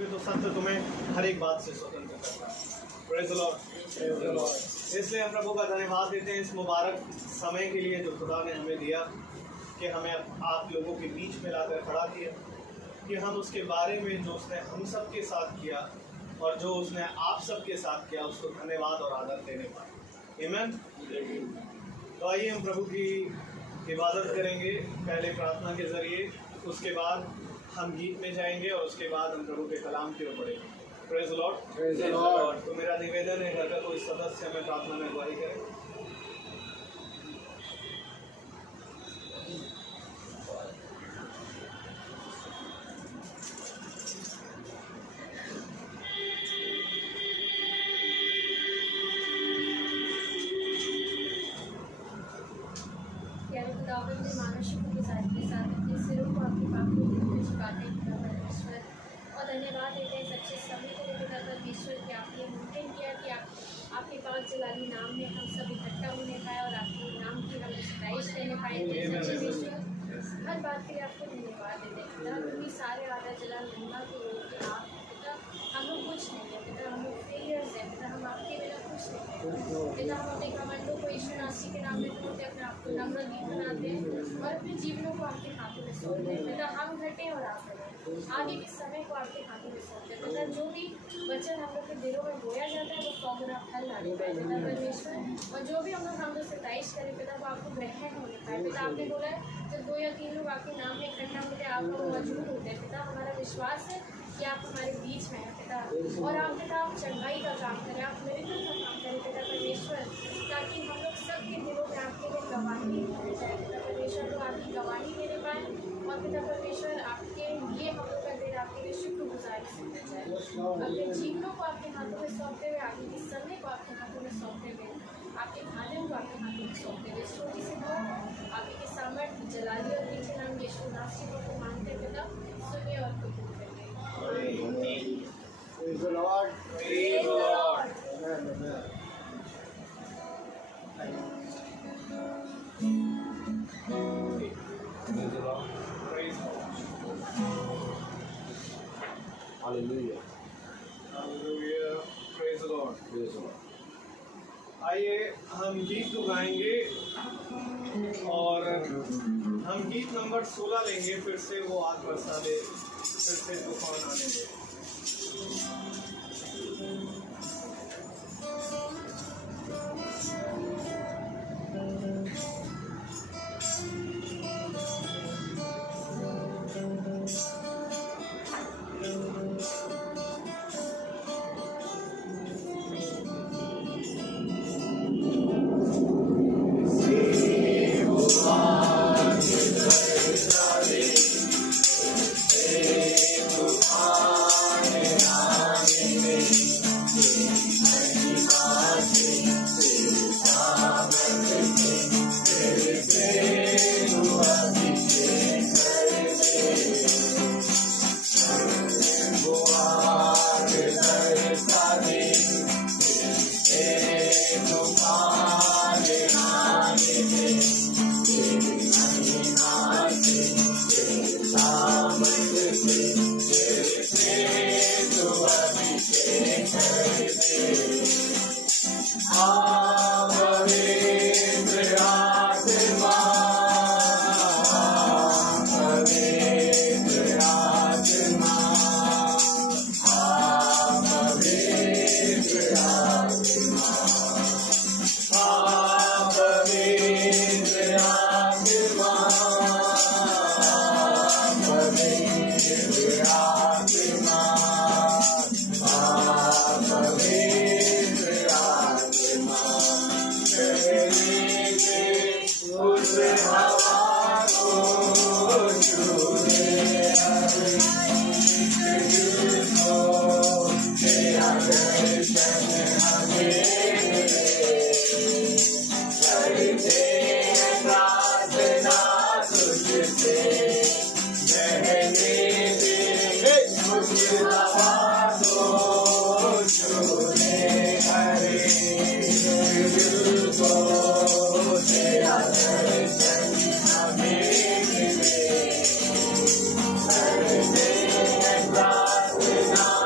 करोगे तो सत्य तुम्हें हर एक बात से स्वतंत्र करता है। Praise the Lord. इसलिए हम प्रभु का धन्यवाद देते हैं इस मुबारक समय के लिए जो खुदा ने हमें दिया, कि हमें आप लोगों के बीच में लाकर खड़ा किया, कि हम उसके बारे में जो उसने हम सब के साथ किया और जो उसने आप सब के साथ किया उसको धन्यवाद और आदर देने पाए। आमीन। तो आइए हम प्रभु की इबादत करेंगे पहले प्रार्थना के ज़रिए, उसके बाद हम गीत में जाएंगे और उसके बाद हम प्रभु के कलाम की ओर बढ़ेंगे। Praise the Lord. तो मेरा निवेदन है घर का कोई सदस्य हमें प्रार्थना में अगुवाई करे। जलाली नाम में हम सब इकट्ठा होने पाए और आपके नाम की हम स्ताइश लेने पाए। हर बात के लिए आपको धन्यवाद देते हैं पिता। क्योंकि सारे आधा जला महिमा की ओर कि आप पिता हम लोग कुछ नहीं है पिता, हम लोग फेलियर्स हैं पिता, हम आपके बिना कुछ नहीं है पिता। हम अपने कमांडों को यीशु मसीह के नाम में तोड़ते अपने आप को नम्र बनाते हैं और अपने जीवनों को आपके हाथों में सौंपते हैं पिता। हम घटे और आप बढ़े, आगे के समय को आपके हाथों में सौंपते हैं पिता। जो भी वचन हम लोग के दिलों में बोया जाता है वो 100 गुना फल लाने पाए पिता परमेश्वर। और जो भी हम लोग हम लोग सताइश करें पिता वो आपको ग्रहण होने पाए पिता। आपने बोला है जब 2 या 3 लोग आपके नाम में इकट्ठा होते हैं आप लोग मौजूद होते हैं पिता। हमारा विश्वास है कि आप हमारे बीच में हैं पिता, और आप पिता आप चंगाई का काम करें, आप मिरेकल का काम करें पिता परमेश्वर, ताकि हम लोग सबके दिलों में आपके लिए गवाही देने जाए पिता परमेश्वर। लोग आपकी गवाही देने पाए और पिता परमेश्वर आपके लिए हम लोग का दिन आपके लिए शुक्रगुजारी से जाए। अपने जीवनों को आपके हाथों में सौंपते हुए, आगे के समय को आपके हाथों में सौंपते हुए, आपके खाने को आपके हाथों में सौंपते हुए, छोटी सी दुआ आपके के सामर्थ्य जलाली और नीचे नाम यीशु मसीह को मानते पिता सुनिए और कबूल करिए। Praise the Lord. Praise the Lord. Amen. Hallelujah. Hallelujah. Praise the Lord. Praise the Lord. आइए हम गीत तो गाएंगे और हम गीत नंबर 16 लेंगे। फिर से वो आग बरसा दे, फिर से तूफान आने दे। Now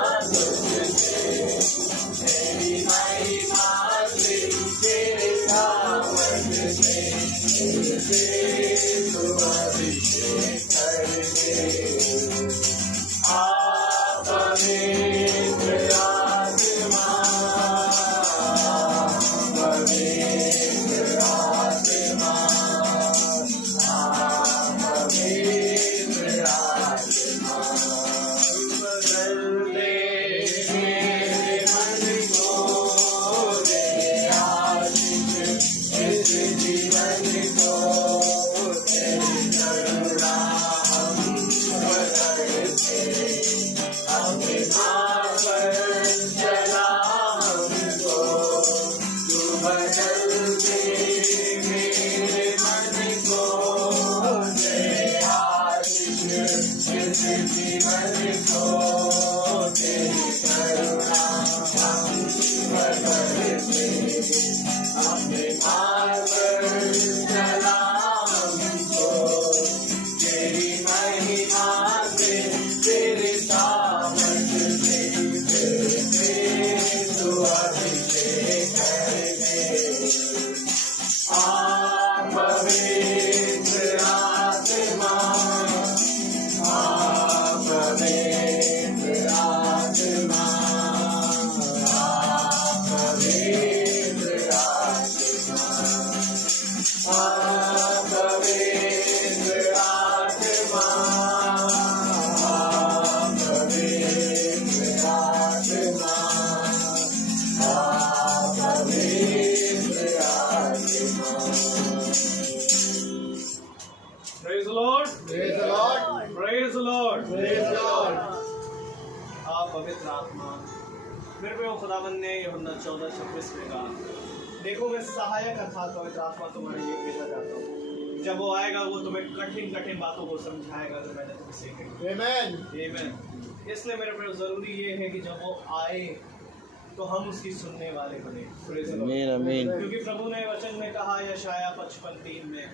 Praise the Lord. Praise the Lord. Praise the Lord. Praise the Lord. आप पवित्र आत्मा मेरे पे खुदावन ने यूहन्ना 14:26 में कहा, देखो मैं सहायक अर्थात पवित्र आत्मा तुम्हारे लिए भेजा जाता हूँ। जब वो आएगा वो तुम्हें कठिन कठिन बातों को समझाएगा जो मैंने तुमसे कही। Amen. आमीन। इसलिए मेरे पे जरूरी ये है कि जब वो आए तो हम उसकी सुनने वाले बने। Praise the Lord. आमीन आमीन। क्योंकि प्रभु ने वचन में कहा यशाया 55:3 में,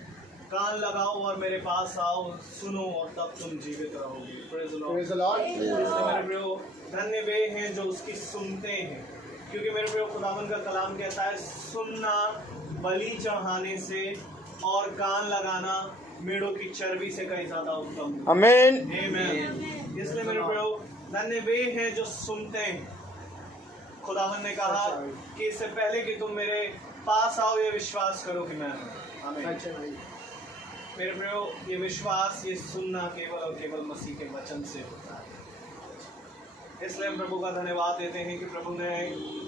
कान लगाओ और मेरे पास आओ, सुनो और तब तुम जीवित रहोगे। Praise the Lord. Praise the Lord. इसलिए मेरे प्रियो धन्य वे हैं जो उसकी सुनते हैं, क्योंकि मेरे प्रियो खुदावन का कलाम कहता है सुनना बलि चढ़ाने से और कान लगाना मेढ़ों की चर्बी से कहीं ज्यादा उत्तम। आमीन। आमीन। इसलिए मेरे प्रियो धन्य वे हैं जो सुनते हैं। खुदावन ने कहा कि इससे पहले कि तुम मेरे पास आओ ये विश्वास करो कि मैं हूं। आमीन। मेरे प्रियो ये विश्वास, ये सुनना केवल और केवल मसीह के वचन से होता है। इसलिए हम प्रभु का धन्यवाद देते हैं कि प्रभु ने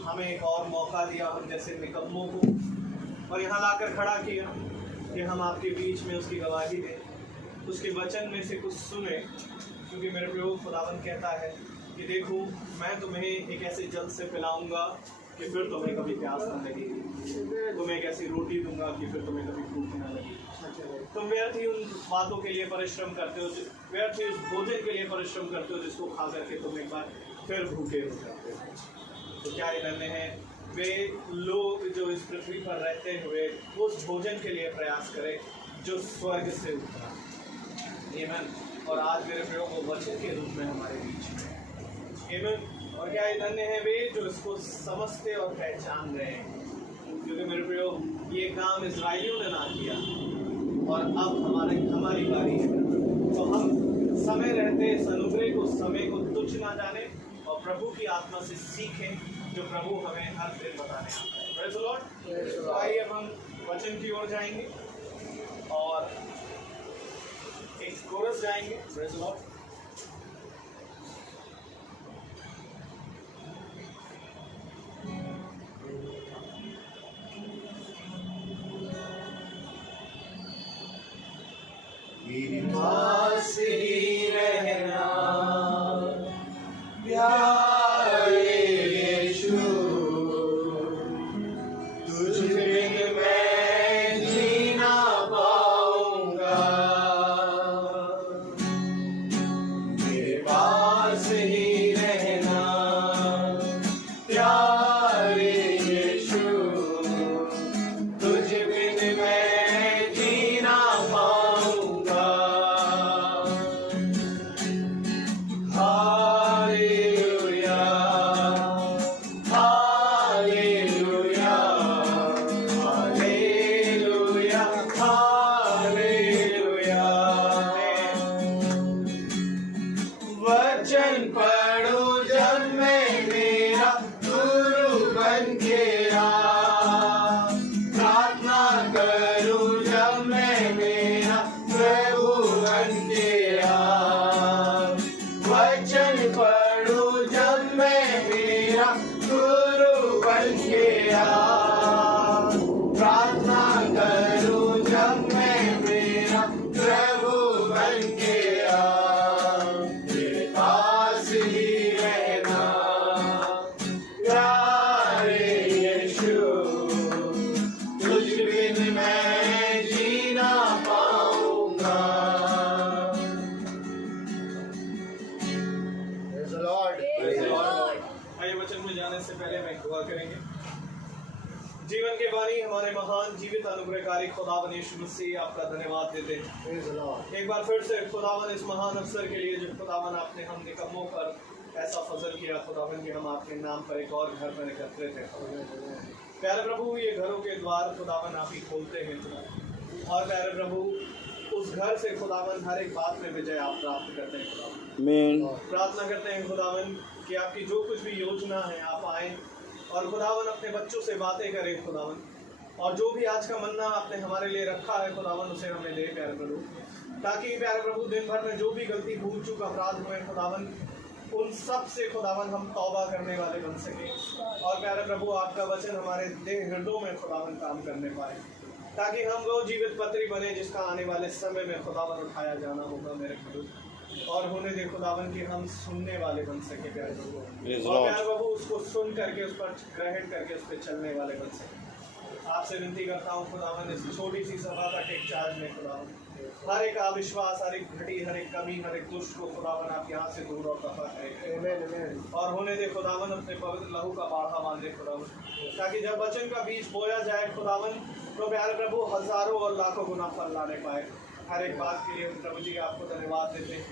हमें एक और मौका दिया हम जैसे निकम्मों को, और यहाँ लाकर खड़ा किया कि हम आपके बीच में उसकी गवाही दें, उसके वचन में से कुछ सुने। क्योंकि मेरे प्रभु खुदावन कहता है कि देखो मैं तुम्हें एक ऐसे जल से पिलाऊंगा कि फिर तुम्हें कभी प्यास न लगेगी, तुम्हें एक ऐसी रोटी दूंगा कि फिर तुम्हें कभी भूख न लगेगी। तुम व्यर्थ ही उन बातों के लिए परिश्रम करते हो, व्यर्थ ही उस भोजन के लिए परिश्रम करते हो जिसको खा करके तुम एक बार फिर भूखे हो जाते हो। तो क्या धन्य है वे लोग जो इस पृथ्वी पर रहते हुए उस भोजन के लिए प्रयास करें जो स्वर्ग से उतरा। आमीन। और आज मेरे प्रयोग को वचन के रूप में हमारे बीच में। आमीन। और क्या धन्य है वे जो इसको समझते और पहचान रहे हैं, क्योंकि मेरे प्रयोग ये काम इजराइलियों ने ना किया और अब हमारी बारी है। तो हम समय रहते इस अनुग्रह को, समय को तुच्छ ना जाने और प्रभु की आत्मा से सीखें जो प्रभु हमें हर दिन बताने आता है। Praise the Lord. तो आइए अब हम वचन की ओर जाएंगे और एक कोरस गाएंगे। Praise the Lord. मेरे पास ही रहना प्यारे यीशु, तुझ बिन मैं जी ना पाऊंगा। मेरे पास ही रहना प्यारे यीशु, तुझ बिन मैं जी ना पाऊंगा। हालेलुया। आइए वचन में जाने से पहले मैं दुआ करेंगे। जीवन के बानी हमारे महान जीवित अनुग्रहकारी खुदावन यीशु मसीह आपका धन्यवाद देते हैं। एक बार फिर से खुदावन इस महान अवसर के लिए जो खुदावन आपने हम निकम्मों पर ऐसा फजल किया खुदावन कि हम आपके नाम पर एक और घर पर एकत्रित हैं। प्यारे प्रभु ये घरों के द्वार खुदावन आप ही खोलते हैं और प्यारे प्रभु उस घर से खुदावन हर एक बात में विजय आप प्राप्त करते हैं खुदावन। प्रार्थना करते हैं खुदावन कि आपकी जो कुछ भी योजना है आप आए और खुदावन अपने बच्चों से बातें करें खुदावन, और जो भी आज का मन्ना आपने हमारे लिए रखा है खुदावन उसे हमें दे प्यारे प्रभु, ताकि प्यारे प्रभु दिन भर में जो भी गलती भूल चूक अपराध हुए खुदावन उन सब से खुदावन हम तौबा करने वाले बन सके और प्यारे प्रभु आपका वचन हमारे देह हृदयों में खुदावन काम करने पाए, ताकि हम वो जीवित पत्री बने जिसका आने वाले समय में खुदावन उठाया जाना होगा मेरे प्रभु, और होने दे खुदावन कि हम सुनने वाले बन सके प्यारे प्रभु, और प्यारे प्रभु उसको सुन करके उस पर ग्रहण करके उस पर चलने वाले बन सके। आपसे विनती करता हूँ खुदावन इस छोटी सी सभा का टेक चार्ज में खुदावन हर एक अविश्वास, हर एक घटी, हर एक कमी, हर एक दुष्ट को खुदावन आप यहाँ से दूर और दफा करें और होने दे खुदावन अपने पवित्र लहू का बाढ़ा बांधे खुदावन, ताकि जब वचन का बीज बोया जाए खुदावन तो प्यारे प्रभु हजारों और लाखों गुना फल लाने पाए। हर एक बात के लिए प्रभु जी आपको धन्यवाद देते हैं।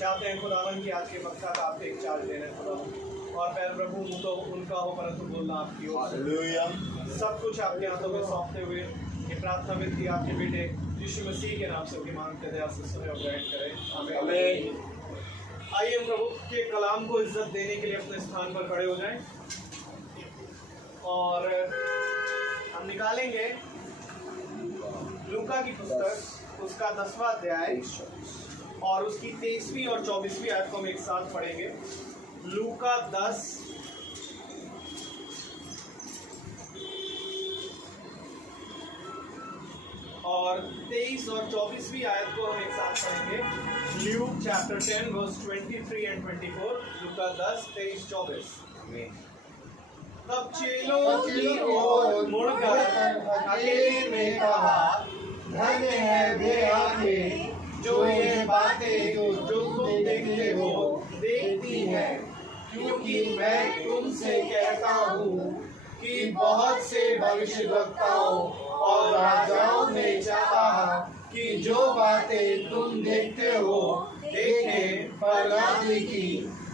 चाहते हैं खुदावन की आज के वक्ता का आप एक चार्ज देना खुदावन, और प्यारे प्रभु तो उनका हो परंतु बोलना आपकी हो। सब कुछ आपके हाथों में सौंपते हुए ये प्रार्थना विनती आपके बेटे यीशु मसीह के नाम से उनकी मांगते हैं, आपसे सुने और ग्रहण करें। आमीन। आइए हम प्रभु के कलाम को इज्जत देने के लिए अपने स्थान पर खड़े हो जाएं और हम निकालेंगे लूका की पुस्तक उसका 10वां अध्याय और उसकी 23वीं और 24वीं आयत को हम एक साथ पढ़ेंगे। लूका 10 और 23 और 24वीं आयत को हम एक साथ पढ़ेंगे। Luke chapter 10 verse 23 and 24। लूका 10 23 24। तब चेलों की ओर मुड़कर अकेले में कहा, धन्य है वे आंखें जो ये बातें जो तुम देखते हो देखती हैं, क्योंकि मैं तुमसे कहता हूँ कि बहुत से भविष्यवक्ताओं और राजाओं ने चाहा कि जो बातें तुम देखते हो देखें पर ना देखी,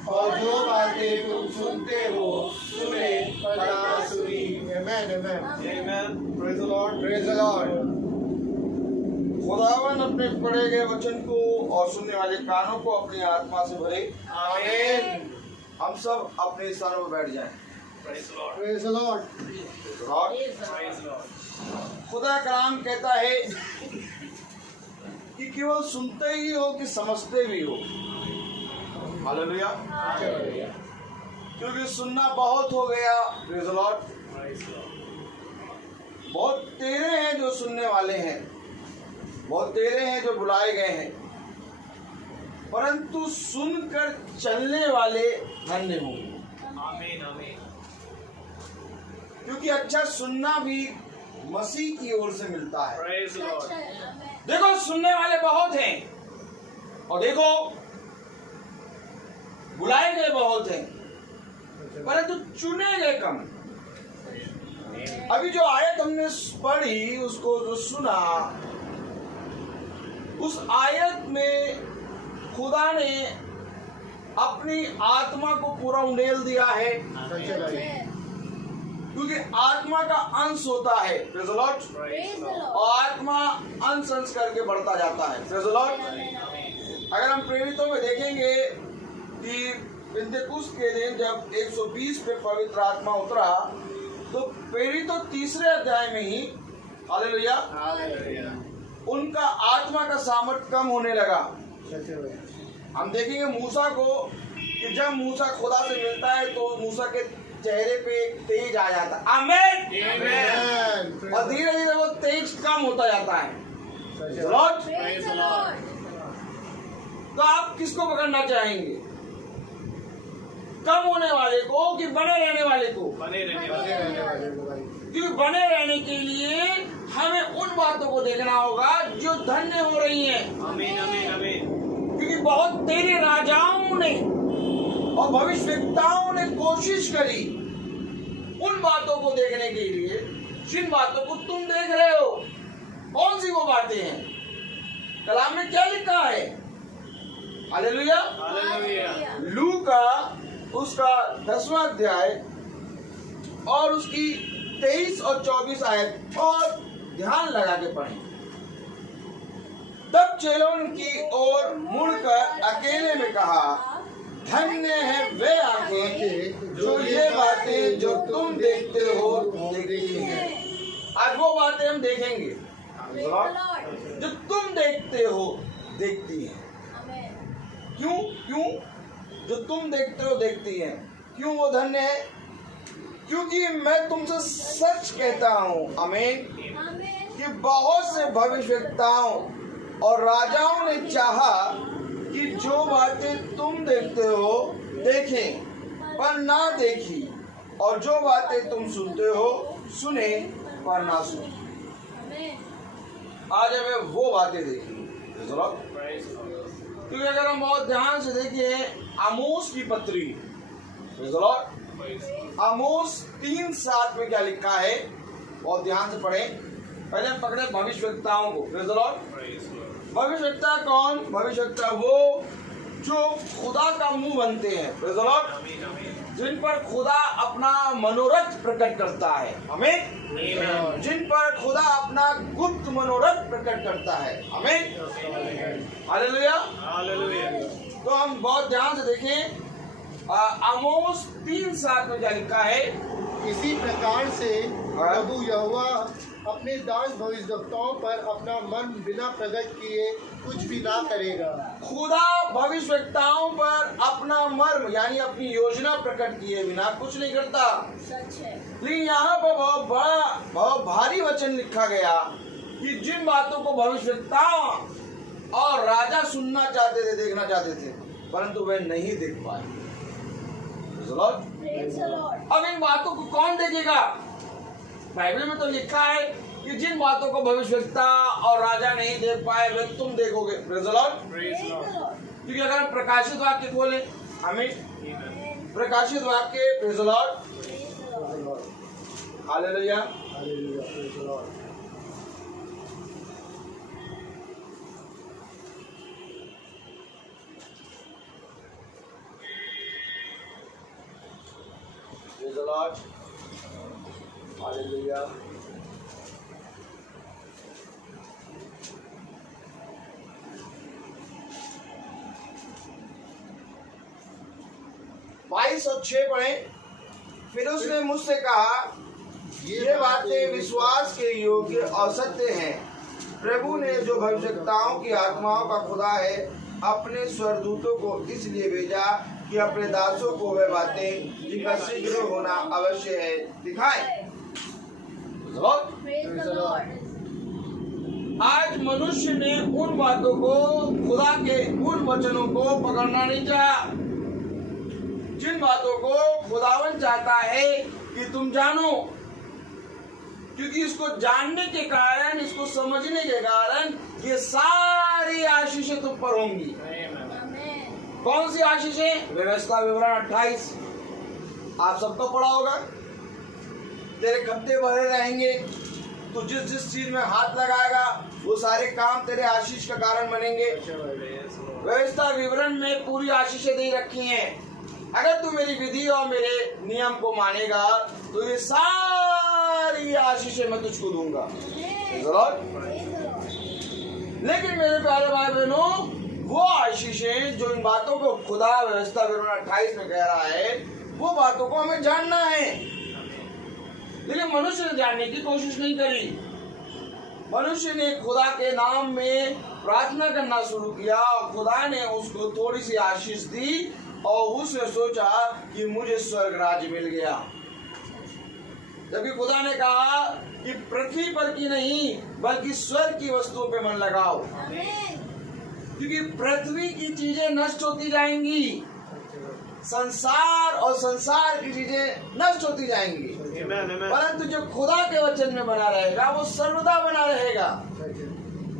और जो बातें तुम सुनते हो सुने पर ना सुनी। Amen, amen, amen. Praise the Lord, praise the Lord. खुदावन अपने पढ़े गए वचन को और सुनने वाले कानों को अपनी आत्मा से भरे। आमीन। हम सब अपने स्थानों पर बैठ जाएं। Praise the Lord. Praise the Lord. Praise the Lord. खुदा का नाम कहता है कि केवल सुनते ही हो कि समझते भी हो। हालेलुया। क्योंकि सुनना बहुत हो गया। Praise the Lord. बहुत तेरे हैं जो सुनने वाले हैं, बहुत तेरे हैं जो बुलाए गए हैं, परंतु सुनकर चलने वाले धन्य होंगे। आमीन आमीन। क्योंकि अच्छा सुनना भी मसीह की ओर से मिलता है। Praise the Lord. देखो सुनने वाले बहुत हैं और देखो बुलाए गए बहुत हैं, परंतु चुने गए कम। अभी जो आयत हमने पढ़ी उसको जो सुना, उस आयत में खुदा ने अपनी आत्मा को पूरा उंडेल दिया है, क्योंकि आत्मा का अंश होता है। Praise the Lord. और आत्मा अंश अंश करके बढ़ता जाता है। Praise the Lord. अगर हम प्रेरितों में देखेंगे कि पिन्तेकुस्त के दिन जब 120 पे पवित्र आत्मा उतरा तो प्रेरितों 3 अध्याय में ही हालेलुया उनका आत्मा का सामर्थ्य कम होने लगा। हम देखेंगे मूसा को कि जब मूसा खुदा से मिलता है तो मूसा के चेहरे पे तेज आ जाता है। आमीन। और धीरे धीरे वो तेज कम होता जाता है। तो आप किसको पकड़ना चाहेंगे, कम होने वाले को कि बने रहने वाले को? बने रहने वाले। क्योंकि बने रहने के लिए हमें उन बातों को देखना होगा जो धन्य हो रही हैं। आमीन आमीन आमीन। क्योंकि बहुत तेरे राजाओं ने और भविष्यवक्ताओं ने कोशिश करी उन बातों को देखने के लिए जिन बातों को तुम देख रहे हो। कौन सी वो बातें हैं? कलाम में क्या लिखा है? हालेलुया। हालेलुया। लूका उसका 10वां अध्याय और उसकी 23 और 24 आयत और ध्यान लगा के पढ़ें। तब चेलों की ओर मुड़कर अकेले में कहा, धन्य है वे आंखें जो ये बातें जो तुम देखते हो देखती हैं। आज वो बातें हम देखेंगे जो तुम देखते हो देखती हैं। क्यों? क्यों जो तुम देखते हो देखती हैं? क्यों वो धन्य है? क्योंकि मैं तुमसे सच कहता हूँ, आमीन, कि बहुत से भविष्यवक्ताओं और राजाओं ने चाहा कि जो बातें तुम देखते हो देखें पर ना देखी, और जो बातें तुम सुनते हो सुने पर ना सुनी। आज हमें वो बातें देखी। क्योंकि अगर हम बहुत ध्यान से देखें आमोस की पत्री, आमोस 3:7 में क्या लिखा है, बहुत ध्यान से पढ़ें। पहले हम पकड़े भविष्यवक्ताओं को। भविष्यवक्ता कौन? भविष्यवक्ता वो जो खुदा का मुंह बनते हैं, जिन पर खुदा अपना मनोरथ प्रकट करता है। हमें जिन पर खुदा अपना गुप्त मनोरथ प्रकट करता है। हमें हालेलुया। हालेलुया। तो हम बहुत ध्यान से देखें आमोस 3:7 में क्या लिखा है। इसी प्रकार से प्रभु यहोवा अपने दास भविष्यवक्ताओं पर अपना मन बिना प्रकट किए कुछ भी ना करेगा। खुदा भविष्यवक्ताओं पर अपना मर्म यानी अपनी योजना प्रकट किए बिना कुछ नहीं करता। सच है। लेकिन यहाँ पर बहुत भारी वचन लिखा गया कि जिन बातों को भविष्यवक्ता और राजा सुनना चाहते थे, देखना चाहते थे, परंतु वे नहीं देख पाए। अब इन बातों को कौन देखेगा? बाइबल में तो लिखा है कि जिन बातों को भविष्यवक्ता और राजा नहीं देख पाए वे तुम देखोगे। Praise the Lord. क्योंकि अगर हम प्रकाशित वाक्य खोले, हमें प्रकाशित वाक्य, praise the Lord, hallelujah, praise the Lord, hallelujah. बाईस और 6 पढ़ें। फिर उसने मुझसे कहा, ये बातें विश्वास के योग्य और सत्य हैं। प्रभु ने जो भविष्यवक्ताओं की आत्माओं का खुदा है अपने स्वर्गदूतों को इसलिए भेजा कि अपने दासों को वे बातें जिनका शीघ्र होना अवश्य है दिखाएं। आज मनुष्य ने उन बातों को, खुदा के उन वचनों को पकड़ना नहीं चाहा जिन बातों को खुदावन चाहता है कि तुम जानो। क्योंकि इसको जानने के कारण, इसको समझने के कारण ये सारी आशीषें तुम पर होंगी। कौन सी आशीषें? व्यवस्था विवरण 28 आप सबको पढ़ा होगा। तेरे खत्ते भरे रहेंगे, तू जिस जिस चीज में हाथ लगाएगा वो सारे काम तेरे आशीष का कारण बनेंगे। व्यवस्था विवरण में पूरी आशीषें दे रखी हैं। अगर तू मेरी विधि और मेरे नियम को मानेगा तो ये सारी आशीषें मैं तुझको दूंगा। लेकिन मेरे प्यारे भाई बहनों, वो आशीषें जो इन बातों को खुदा व्यवस्था विवरण 28 में कह रहा है, वो बातों को हमें जानना है। लेकिन मनुष्य ने जानने की कोशिश नहीं करी। मनुष्य ने खुदा के नाम में प्रार्थना करना शुरू किया और खुदा ने उसको थोड़ी सी आशीष दी और उसने सोचा कि मुझे स्वर्ग राज्य मिल गया। जबकि खुदा ने कहा कि पृथ्वी पर की नहीं बल्कि स्वर्ग की वस्तुओं पे मन लगाओ, क्योंकि पृथ्वी की चीजें नष्ट होती जाएंगी, संसार और संसार की चीजें नष्ट होती जाएंगी, परंतु जो खुदा के वचन में बना रहेगा वो सर्वदा बना रहेगा।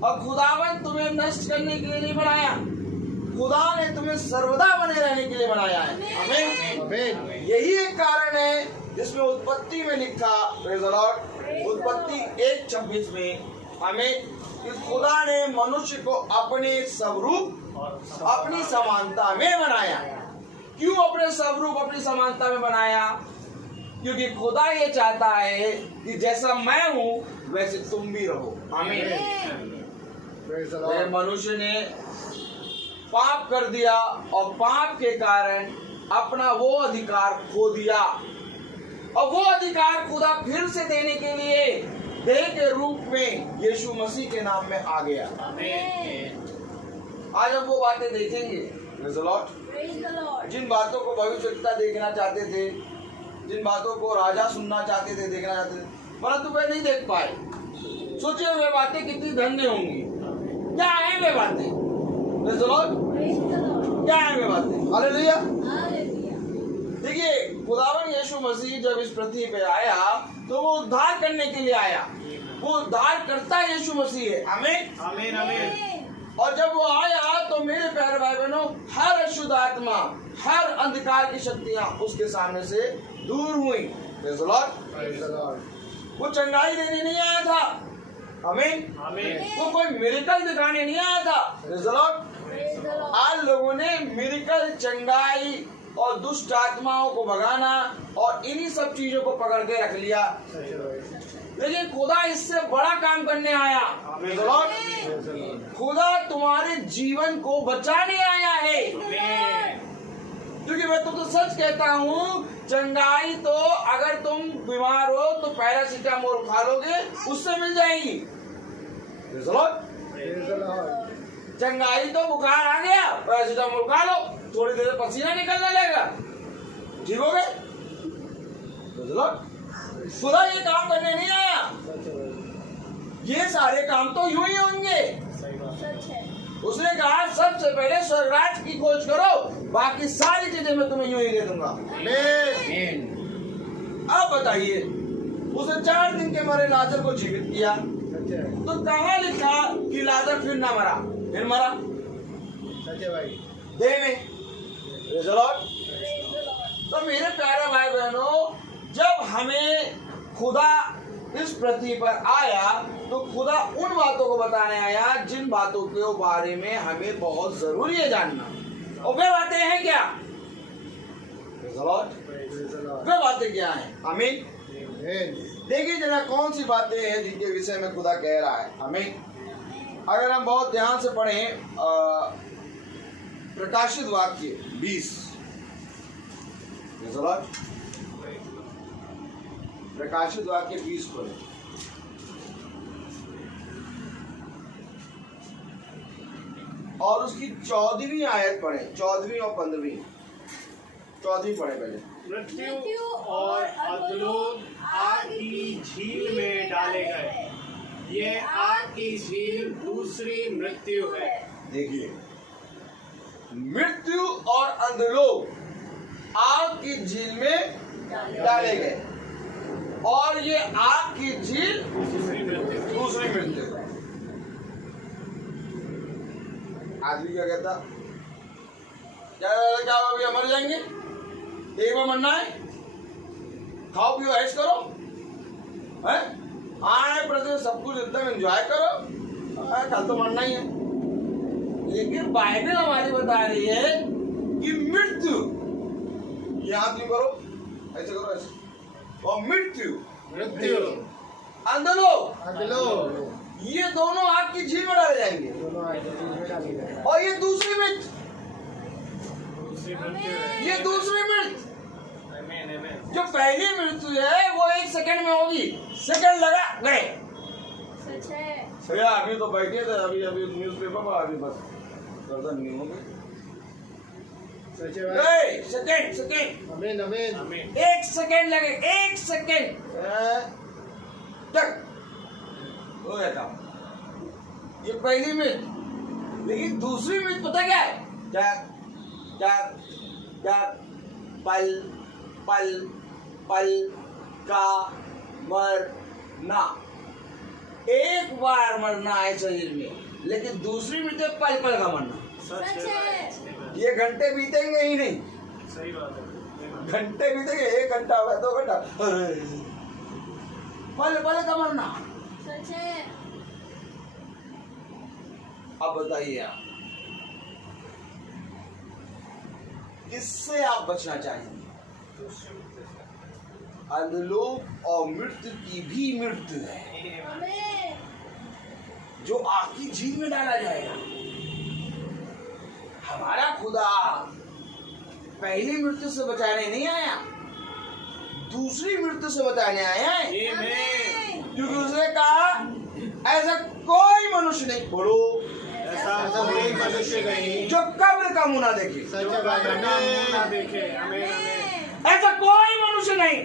और खुदावन तुम्हें नष्ट करने के लिए नहीं बनाया, खुदा ने तुम्हें सर्वदा बने रहने के लिए बनाया है। आमीन। आमीन। यही एक कारण है जिसमें उत्पत्ति में लिखा, प्रेज़ द लॉर्ड, उत्पत्ति 1:26 में, आमीन, कि खुदा ने मनुष्य को अपने स्वरूप अपनी समानता में बनाया। क्यों अपने स्वरूप अपनी समानता में बनाया? क्योंकि खुदा ये चाहता है कि जैसा मैं हूं वैसे तुम भी रहो। आमीन। Praise the लेकिन Lord. मनुष्य ने पाप कर दिया और पाप के कारण अपना वो अधिकार खो दिया, और वो अधिकार खुदा फिर से देने के लिए देह के रूप में यीशु मसीह के नाम में आ गया। आज हम वो बातें देखेंगे, Praise the Lord. Praise the Lord. जिन बातों को भविष्यवक्ता देखना चाहते थे, जिन बातों को राजा सुनना चाहते थे, देखना चाहते थे, परंतु वे नहीं देख पाए। सोचिए वे बातें कितनी धन्य होंगी। क्या है वे बातें? Praise the Lord. Praise the Lord. क्या है वे बातें? हालेलुया। Hallelujah. देखिए, खुदावन यीशु मसीह जब इस पृथ्वी पे आया तो वो उद्धार करने के लिए आया। वो उद्धार करता यीशु मसीह है। आमीन। आमीन आमीन। और जब वो आया तो मेरे प्यारे भाई बहनों, हर अशुद्ध आत्मा, हर अंधकार की शक्तियां उसके सामने से दूर हुई। Praise the Lord. Praise the Lord. वो चंगाई देने नहीं आया था। आमीन। आमीन। वो कोई मिरेकल दिखाने नहीं आया था। Praise the Lord. Praise the Lord. आज लोगों ने मिरेकल, चंगाई और दुष्ट आत्माओं को भगाना और इन्हीं सब चीजों को पकड़ के रख लिया, सच है भाई। लेकिन खुदा इससे बड़ा काम करने आया। आमीन। Praise the Lord. खुदा तुम्हारे जीवन को बचाने आया है। क्योंकि मैं तुमको सच कहता हूँ, चंगाई तो अगर तुम बीमार हो तो पैरासीटामोल खा लोगे, उससे मिल जाएगी। Praise the Lord. Praise the Lord. चंगाई तो बुखार आ गया, पैरासीटामोल खा लो, थोड़ी देर में पसीना निकलने लगेगा, ठीक हो गए। Praise the Lord. खुदा ये काम करने नहीं आया। सच है भाई। ये सारे काम तो यूं ही होंगे। सही बात। सच है। उसने कहा सबसे पहले स्वर्गराज की खोज करो, बाकी सारी चीजें मैं तुम्हें यूं ही दे दूंगा। आमीन। अब बताइए, उसने 4 दिन के मरे लाजर को जीवित किया, सच है। तो कहाँ लिखा कि लाजर फिर ना मरा, फिर मरा सच है भाई। देह में। Praise the Lord. Praise the Lord. तो मेरे प्यारे भाई बहनों, जब हमें खुदा इस पृथ्वी पर आया तो खुदा उन बातों को बताने आया जिन बातों के बारे में हमें बहुत जरूरी है जानना। और वे बातें हैं क्या? Praise the Lord. Praise the Lord. वे बातें क्या हैं? आमीन। Amen. देखिए जरा कौन सी बातें हैं जिनके विषय में खुदा कह रहा है। आमीन। अगर हम बहुत ध्यान से पढ़ें प्रकाशित वाक्य 20, Praise the Lord. प्रकाशित वाक्य 20 खोलें। और उसकी 14वीं आयत पढ़ें, 14वीं और 15वीं। 14वीं पढ़े पहले। मृत्यु और अधोलोक आग की झील में डाले गए। ये आग की झील दूसरी मृत्यु है। देखिए, मृत्यु और अंधलोक आग की झील में डाले गए, और ये आग की झील दूसरी मृत्यु। दूसरी मृत्यु। आदमी क्या कहता, क्या अभी मर जाएंगे, एक बार मरना है, खाओ पियो ऐश करो, है आए प्रति सब कुछ एकदम एंजॉय करो, कल तो मरना ही है। लेकिन बाइबल हमारी बता रही है कि मृत्यु, ये हाथ नहीं करो, ऐसे करो ऐसे, और मृत्यु, मृत्यु, अंधलोक, अधोलोक, ये दोनों आग की झील में डाले जाएंगे। दोनों आग की झील में डाले गए। और ये दूसरी मृत्यु, दूसरी मृत्यु है। ये दूसरी मृत्यु, आमीन आमीन। जो पहली मृत्यु है वो 1 सेकंड में होगी, सेकंड लगा गए। सच है। भैया अभी तो बैठे थे, अभी अभी न्यूज़पेपर पर अभी बस गर्दन नहीं हो गई। सच है भाई। सेकंड सेकंड, आमीन आमीन। आमीन। 1 सेकंड लगे, 1 सेकंड तक हो गया काम। ये पहली मृत्यु। लेकिन दूसरी मृत्यु पता क्या है? क्या क्या क्या पल पल पल का मरना। एक बार मरना है शरीर में, लेकिन दूसरी मृत्यु पल पल का मरना। सच है। ये घंटे बीतेंगे ही नहीं, सही बात है। घंटे बीतेंगे, 1 घंटा हुआ, 2 घंटा, पहले पहले का मरना। सच है। अब बताइए आप किससे आप बचना चाहेंगे? अधलोक और मृत्यु की भी मृत्यु है आमीन। जो आपकी झील में डाला जाएगा। हमारा खुदा पहली मृत्यु से बचाने नहीं आया, दूसरी मृत्यु से बचाने आया है। आमीन। क्योंकि उसने कहा ऐसा कोई मनुष्य नहीं, बोलो, ऐसा कोई मनुष्य नहीं जो कब्र का मुंह ना देखे। सच है भाई, का मुंह ना आमीन। देखे। आमीन, आमीन। ऐसा कोई मनुष्य नहीं,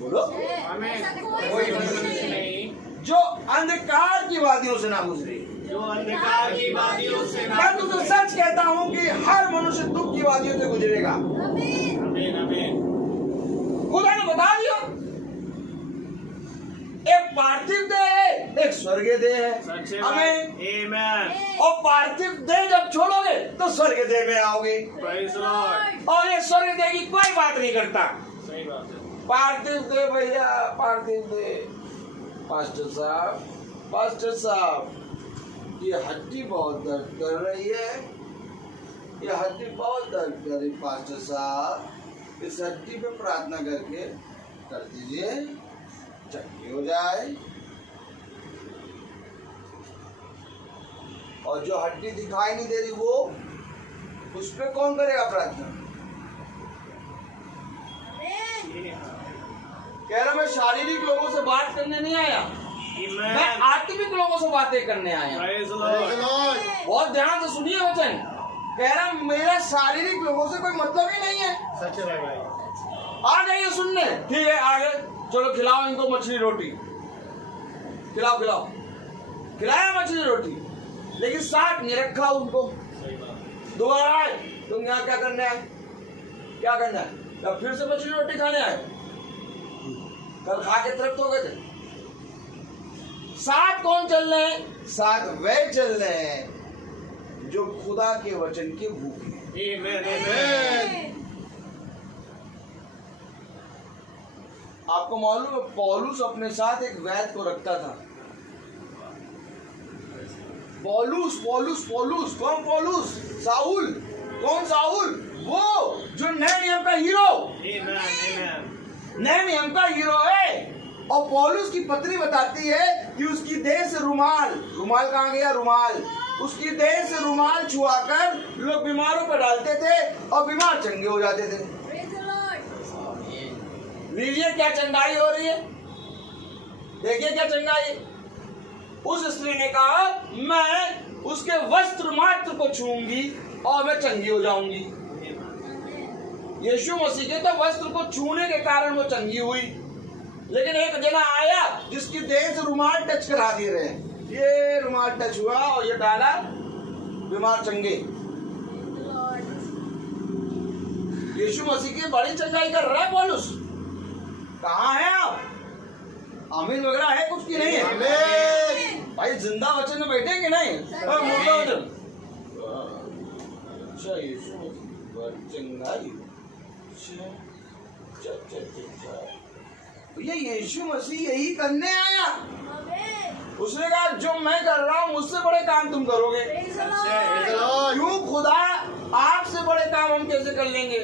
बोलो, आमीन। ऐसा कोई मनुष्य नहीं जो अंधकार की वादियों से ना गुजरे। जो अंधकार की वादियों से ना मैं तुझे सच कहता हूँ कि हर मनुष्य दुख की वादियों से गुजरेगा। आमीन। आमीन, आमीन। खुदा ने बता दिया, एक पार्थिव देह है, एक स्वर्गीय देह है। सच है। आमीन। आमीन। और पार्थिव देह जब छोड़ोगे तो स्वर्गीय देह में आओगे, प्रेज़ द लॉर्ड। और ये स्वर्गीय देह की कोई बात नहीं करता। सही बात है। पार्थिव देह भैया, पार्थिव देह। पास्टर साहब, ये हड्डी बहुत दर्द कर रही है, ये हड्डी बहुत दर्द कर रही। पास्टर साहब, इस हड्डी पे प्रार्थना करके कर दीजिए, चंगी हो जाए। और जो हड्डी दिखाई नहीं दे रही वो, उस पे कौन करेगा प्रार्थना? आमीन। कह रहा मैं शारीरिक लोगों से बात करने नहीं आया, मैं आमीन। आत्मिक लोगों से बातें करने आया। Praise the Praise the Lord. Lord। बहुत ध्यान से सुनिए वचन। कह रहा मेरा शारीरिक लोगों से कोई मतलब ही नहीं है। सच है भाई। आ जाइए सुनने, ठीक है आगे चलो, खिलाओ इनको मछली रोटी, खिलाओ खिलाओ, खिलाया मछली रोटी, लेकिन साथ नहीं रखा उनको। सही बात है। दोबारा आए, तुम यहाँ क्या करने आए, क्या करना है? या फिर से मछली रोटी खाने आए? कल खा के तृप्त हो गए थे। साथ कौन चल रहे हैं? साथ वे चल रहे हैं जो खुदा के वचन के भूखे हैं। आमीन, आमीन। आपको मालूम है पौलुस अपने साथ एक वैद्य को रखता था। पौलुस पौलुस पौलुस कौन? पौलुस साउल। कौन साउल? वो जो नए नियम का हीरो, आमीन, आमीन। नए नियम का हीरो है। और पौलुस की पत्री बताती है कि उसकी देह से रुमाल, रुमाल कहाँ गया? रुमाल, उसकी देह से रुमाल छुआकर लोग बीमारों पर डालते थे और बीमार चंगे हो जाते थे। Praise the Lord। लीजिए क्या चंगाई हो रही है, देखिए क्या चंगाई। उस स्त्री ने कहा मैं उसके वस्त्र मात्र को छूऊंगी और मैं चंगी हो जाऊंगी। यीशु मसीह के तो वस्त्र को छूने के कारण वो चंगी हुई। लेकिन एक जना आया जिसकी देह से रुमाल टच करा दे रहे हैं, ये रुमाल टच हुआ और ये डाला, बीमार चंगे। यीशु मसीह की बड़ी चंगाई कर रहा है पौलुस। कहाँ है आप? आमीन वगैरह है कुछ की नहीं है? आमीन। भाई जिंदा वचन में बैठेंगे नहीं, और मुर्दा वचन। अच्छा यीशु मसीह बड़ी चंगाई। ये यीशु मसीह यही करने आया। आमीन। उसने कहा जो मैं कर रहा हूँ मुझसे बड़े काम तुम करोगे। Praise the Praise the Lord। Lord। क्यों खुदा आपसे बड़े काम हम कैसे कर लेंगे?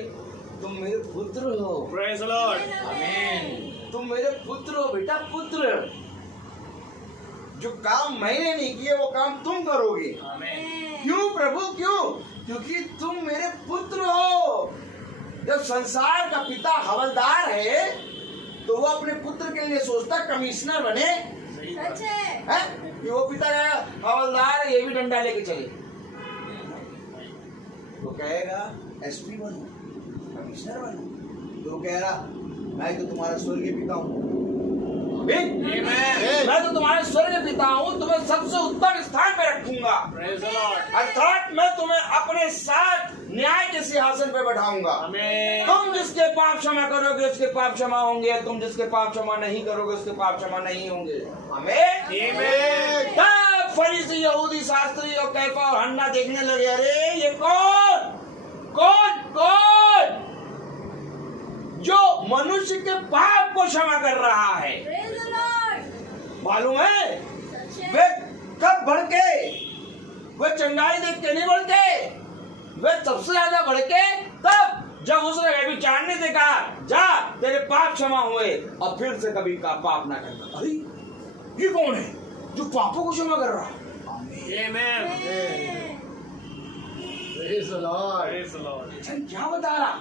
तुम मेरे पुत्र हो, प्रेज़ द लॉर्ड। आमीन। तुम मेरे पुत्र हो बेटा, पुत्र। जो काम मैंने नहीं किए वो काम तुम करोगे। आमीन। क्यों प्रभु क्यों? क्योंकि तुम मेरे पुत्र हो। जब संसार का पिता हवलदार है तो वो अपने पुत्र के लिए सोचता कमिश्नर बने, सच है। है कि वो पिता का हवलदार है, ये भी डंडा लेके चले। वो कहेगा एसपी बनो, कमिश्नर बनो। तो वो कह रहा मैं तो तुम्हारा स्वर्गीय पिता हूँ, मैं तो तुम्हारे स्वर्गीय पिता हूँ, तुम्हें सबसे उत्तम स्थान पे रखूंगा। Praise the Lord. अर्थात मैं तुम्हें अपने साथ न्याय के सिंहासन पे बैठाऊंगा। आमीन। तुम जिसके पाप क्षमा करोगे उसके पाप क्षमा होंगे, तुम जिसके पाप क्षमा नहीं करोगे उसके पाप क्षमा नहीं होंगे। आमीन। आमीन। तब फरीसी, यहूदी शास्त्री और कैफा और हन्ना देखने लगे, अरे ये कौन कौन कौन जो मनुष्य के पाप को क्षमा कर रहा है। Praise the Lord. मालूम है सच है। वे कब भड़के? वे चंगाई देख के नहीं भड़के, वे सबसे ज्यादा भड़के तब जब उसने व्यभिचार ने कहा जा तेरे पाप क्षमा हुए और फिर से कभी का पाप ना करना। अरे ये कौन है जो पापों को क्षमा कर रहा है? आमीन। Amen. Praise the Lord. Praise the Lord. वचन क्या बता रहा,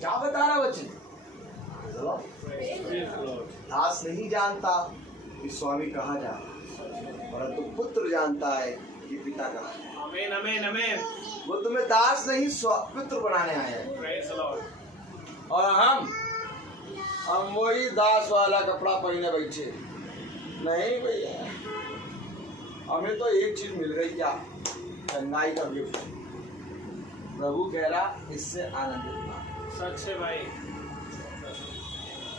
क्या बता रहा वचन? Praise the Lord. दास नहीं जानता कि स्वामी कहाँ जा रहा, परंतु पुत्र जानता है कि पिता कहाँ है। आमीन, आमीन, आमीन। वो तुम्हें दास नहीं पुत्र बनाने आए हैं। Praise the Lord. और हम वही दास वाला कपड़ा पहने बैठे। नहीं भैया, हमें तो एक चीज मिल गई, क्या? चंगाई का गिफ्ट। प्रभु कह रहा इससे आनंदित ना। सच है भाई।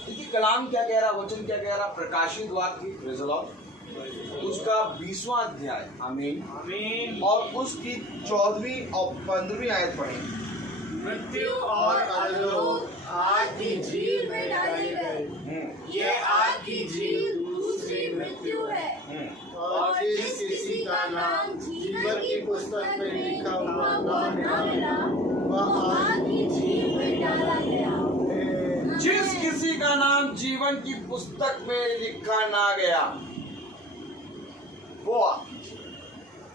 देखिए कलाम क्या कह रहा, वचन क्या कह रहा, प्रकाशित वाक्य प्रेज़ द लॉर्ड उसका 20वां अध्याय। आमीन। आमीन। और उसकी 14वीं और 15वीं आयत पढ़ें। मृत्यु और अधोलोक आग की झील में डाली गई। ये आग की झील दूसरी मृत्यु है। और जिस किसी का नाम जीवन की पुस्तक में लिखा हुआ ना मिला वह आग की झील में डाला गया। जिस किसी का नाम जीवन की पुस्तक में लिखा ना गया वो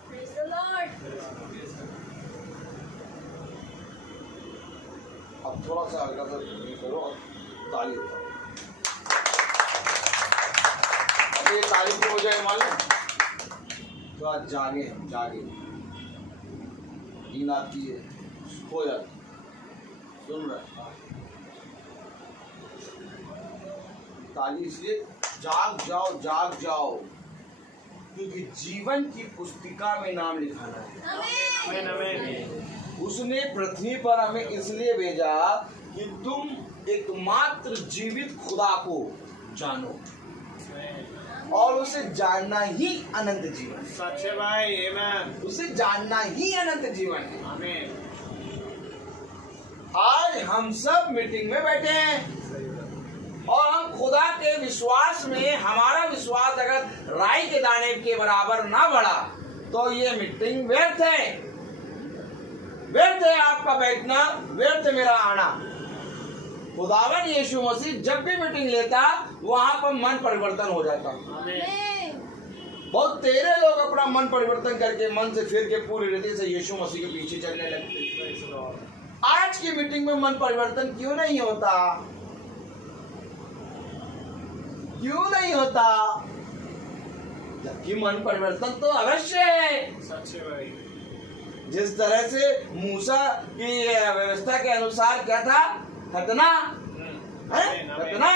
Praise the Lord. अब थोड़ा सा हल्का सा करो और ताली दो। अब ये ताली क्यों हो जाए मालूम? तो आज जागे हम, जागे नींद आती है, हो जाती, सुन रहे ताली इसलिए जाग जाओ, जाग जाओ, क्योंकि जीवन की पुस्तिका में नाम लिखाना है। आमीन, आमीन। उसने पृथ्वी पर हमें इसलिए भेजा कि तुम एकमात्र जीवित खुदा को जानो और उसे जानना ही अनंत जीवन। सच है भाई। आमीन। उसे जानना ही अनंत जीवन है। आमीन। आज हम सब मीटिंग में बैठे हैं और हम खुदा के विश्वास में, हमारा विश्वास अगर राई के दाने के बराबर ना बढ़ा तो ये मीटिंग व्यर्थ है। व्यर्थ है आपका बैठना, व्यर्थ है मेरा आना। खुदावन यीशु मसीह जब भी मीटिंग लेता वहां पर मन परिवर्तन हो जाता। आमीन। बहुत तेरे लोग अपना मन परिवर्तन करके मन से फिर के पूरी रीति से यीशु मसीह के पीछे चलने लगते। Praise the Lord. आज की मीटिंग में मन परिवर्तन क्यों नहीं होता? क्यों नहीं होता? जबकि मन परिवर्तन तो अवश्य है। सच है भाई। जिस तरह से मूसा की व्यवस्था के अनुसार क्या था, खतना है, आमीन, आमीन। खतना।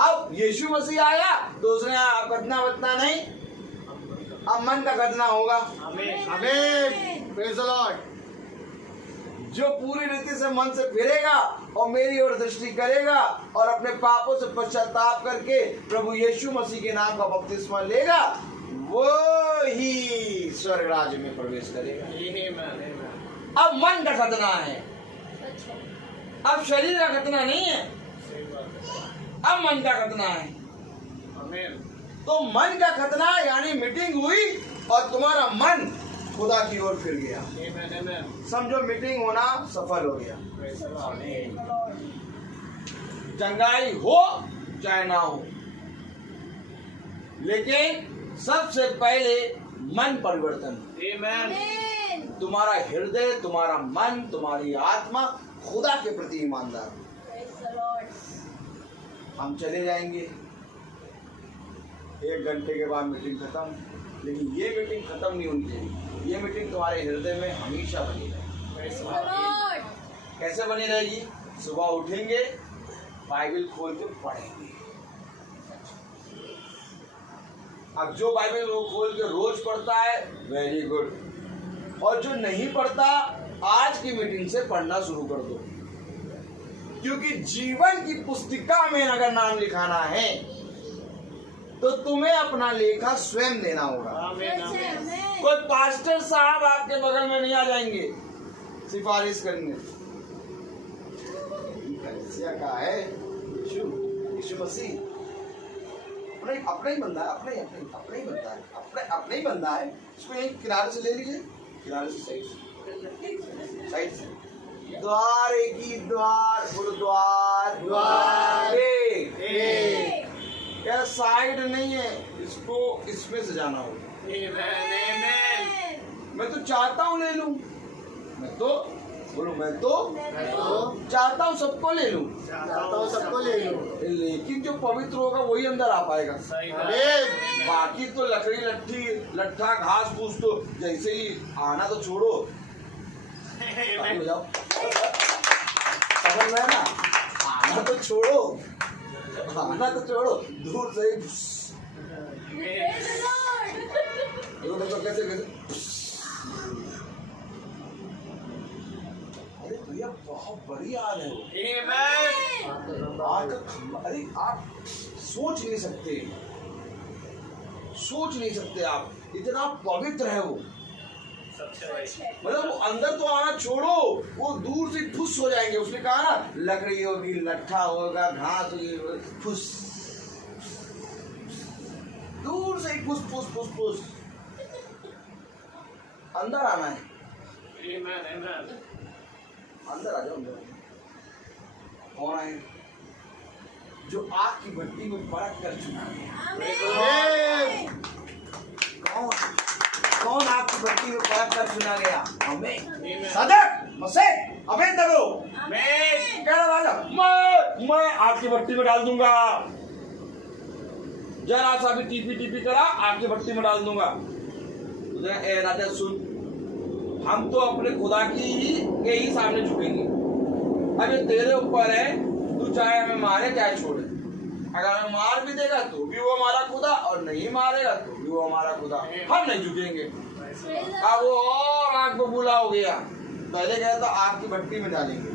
अब यीशु मसीह आया तो उसने खतना वतना नहीं, अब मन का खतना होगा। आमीन। आमीन। Praise the Lord. जो पूरी रीति से मन से फिरेगा और मेरी ओर दृष्टि करेगा और अपने पापों से पश्चाताप करके प्रभु यीशु मसीह के नाम का बपतिस्मा लेगा, वो ही स्वर्ग राज्य में प्रवेश करेगा। आमीन, आमीन। अब मन का खतना है, सच है। अब शरीर का खतना नहीं है, सही बात है। अब मन का खतना है। आमीन। तो मन का खतना यानी मीटिंग हुई और तुम्हारा मन खुदा की ओर फिर गया। आमीन, आमीन। समझो मीटिंग होना सफल हो गया। Praise the Lord. चंगाई हो चाहे ना हो, लेकिन सबसे पहले मन परिवर्तन। Amen. Amen. तुम्हारा हृदय, तुम्हारा मन, तुम्हारी आत्मा खुदा के प्रति ईमानदार। Praise the Lord. हम चले जाएंगे 1 घंटे के बाद मीटिंग खत्म, लेकिन ये मीटिंग खत्म नहीं होनी चाहिए। ये मीटिंग तुम्हारे हृदय में हमेशा बनी रहेगी। Praise the The Lord. Lord. कैसे बनी रहेगी? सुबह उठेंगे, बाइबल खोल के पढ़ेंगे। अब जो बाइबल वो खोल के रोज पढ़ता है, वेरी गुड, और जो नहीं पढ़ता आज की मीटिंग से पढ़ना शुरू कर दो, क्योंकि जीवन की पुस्तिका में अगर नाम लिखाना है तो तुम्हें अपना लेखा स्वयं देना होगा। कोई पास्टर साहब आपके बगल में नहीं आ जाएंगे सिफारिश करने। का है यीशु मसीह अपना ही बंदा है, अपना ही बंदा है, अपना ही बंदा है। इसको यही किनारे से ले लीजिए, किनारे से साइड से द्वार एक ही द्वार, बोलो द्वार क्या साइड नहीं है, इसको इसमें से जाना होगा। मैं तो चाहता हूँ ले लूं, मैं तो चाहता हूँ सबको ले लूं, लेकिन जो पवित्र होगा वही अंदर आ पाएगा। बाकी तो लकड़ी लट्ठा घास फूस तो जैसे ही आना तो छोड़ो, जाओ समझ में ना, आना तो छोड़ो, दूर से कैसे भैया बहुत बड़ी आग है वो। आग का खंभा, अरे आप सोच नहीं सकते आप, इतना पवित्र है वो। मतलब वो अंदर तो आना छोड़ो, वो दूर से फुस हो जाएंगे। उसने कहा ना, लकड़ी होगी, लट्ठा होगा, घास होगी, फुस, दूर से ही फुस। अंदर आना है, अंदर आ जाओ। कौन है जो आग की भट्टी में परख कर चुका है? कौन आग की भट्टी में परख कर चुना गया? हमें। सदक मसीह अबेदनगो कह रहा राजा, मैं आग की भट्टी में डाल दूंगा, जरा सा भी टीपी करा आग की भट्टी में डाल दूंगा। ए राजा सुन, हम तो अपने खुदा के ही सामने झुकेंगे। अब ये तेरे ऊपर है, तू चाहे हमें मारे चाहे छोड़े। अगर हमें मार भी देगा तो भी वो हमारा खुदा, और नहीं मारेगा तो भी वो हमारा खुदा, हम नहीं झुकेंगे। अब वो और आग बबूला हो गया। पहले कहा था आग की भट्टी में डालेंगे,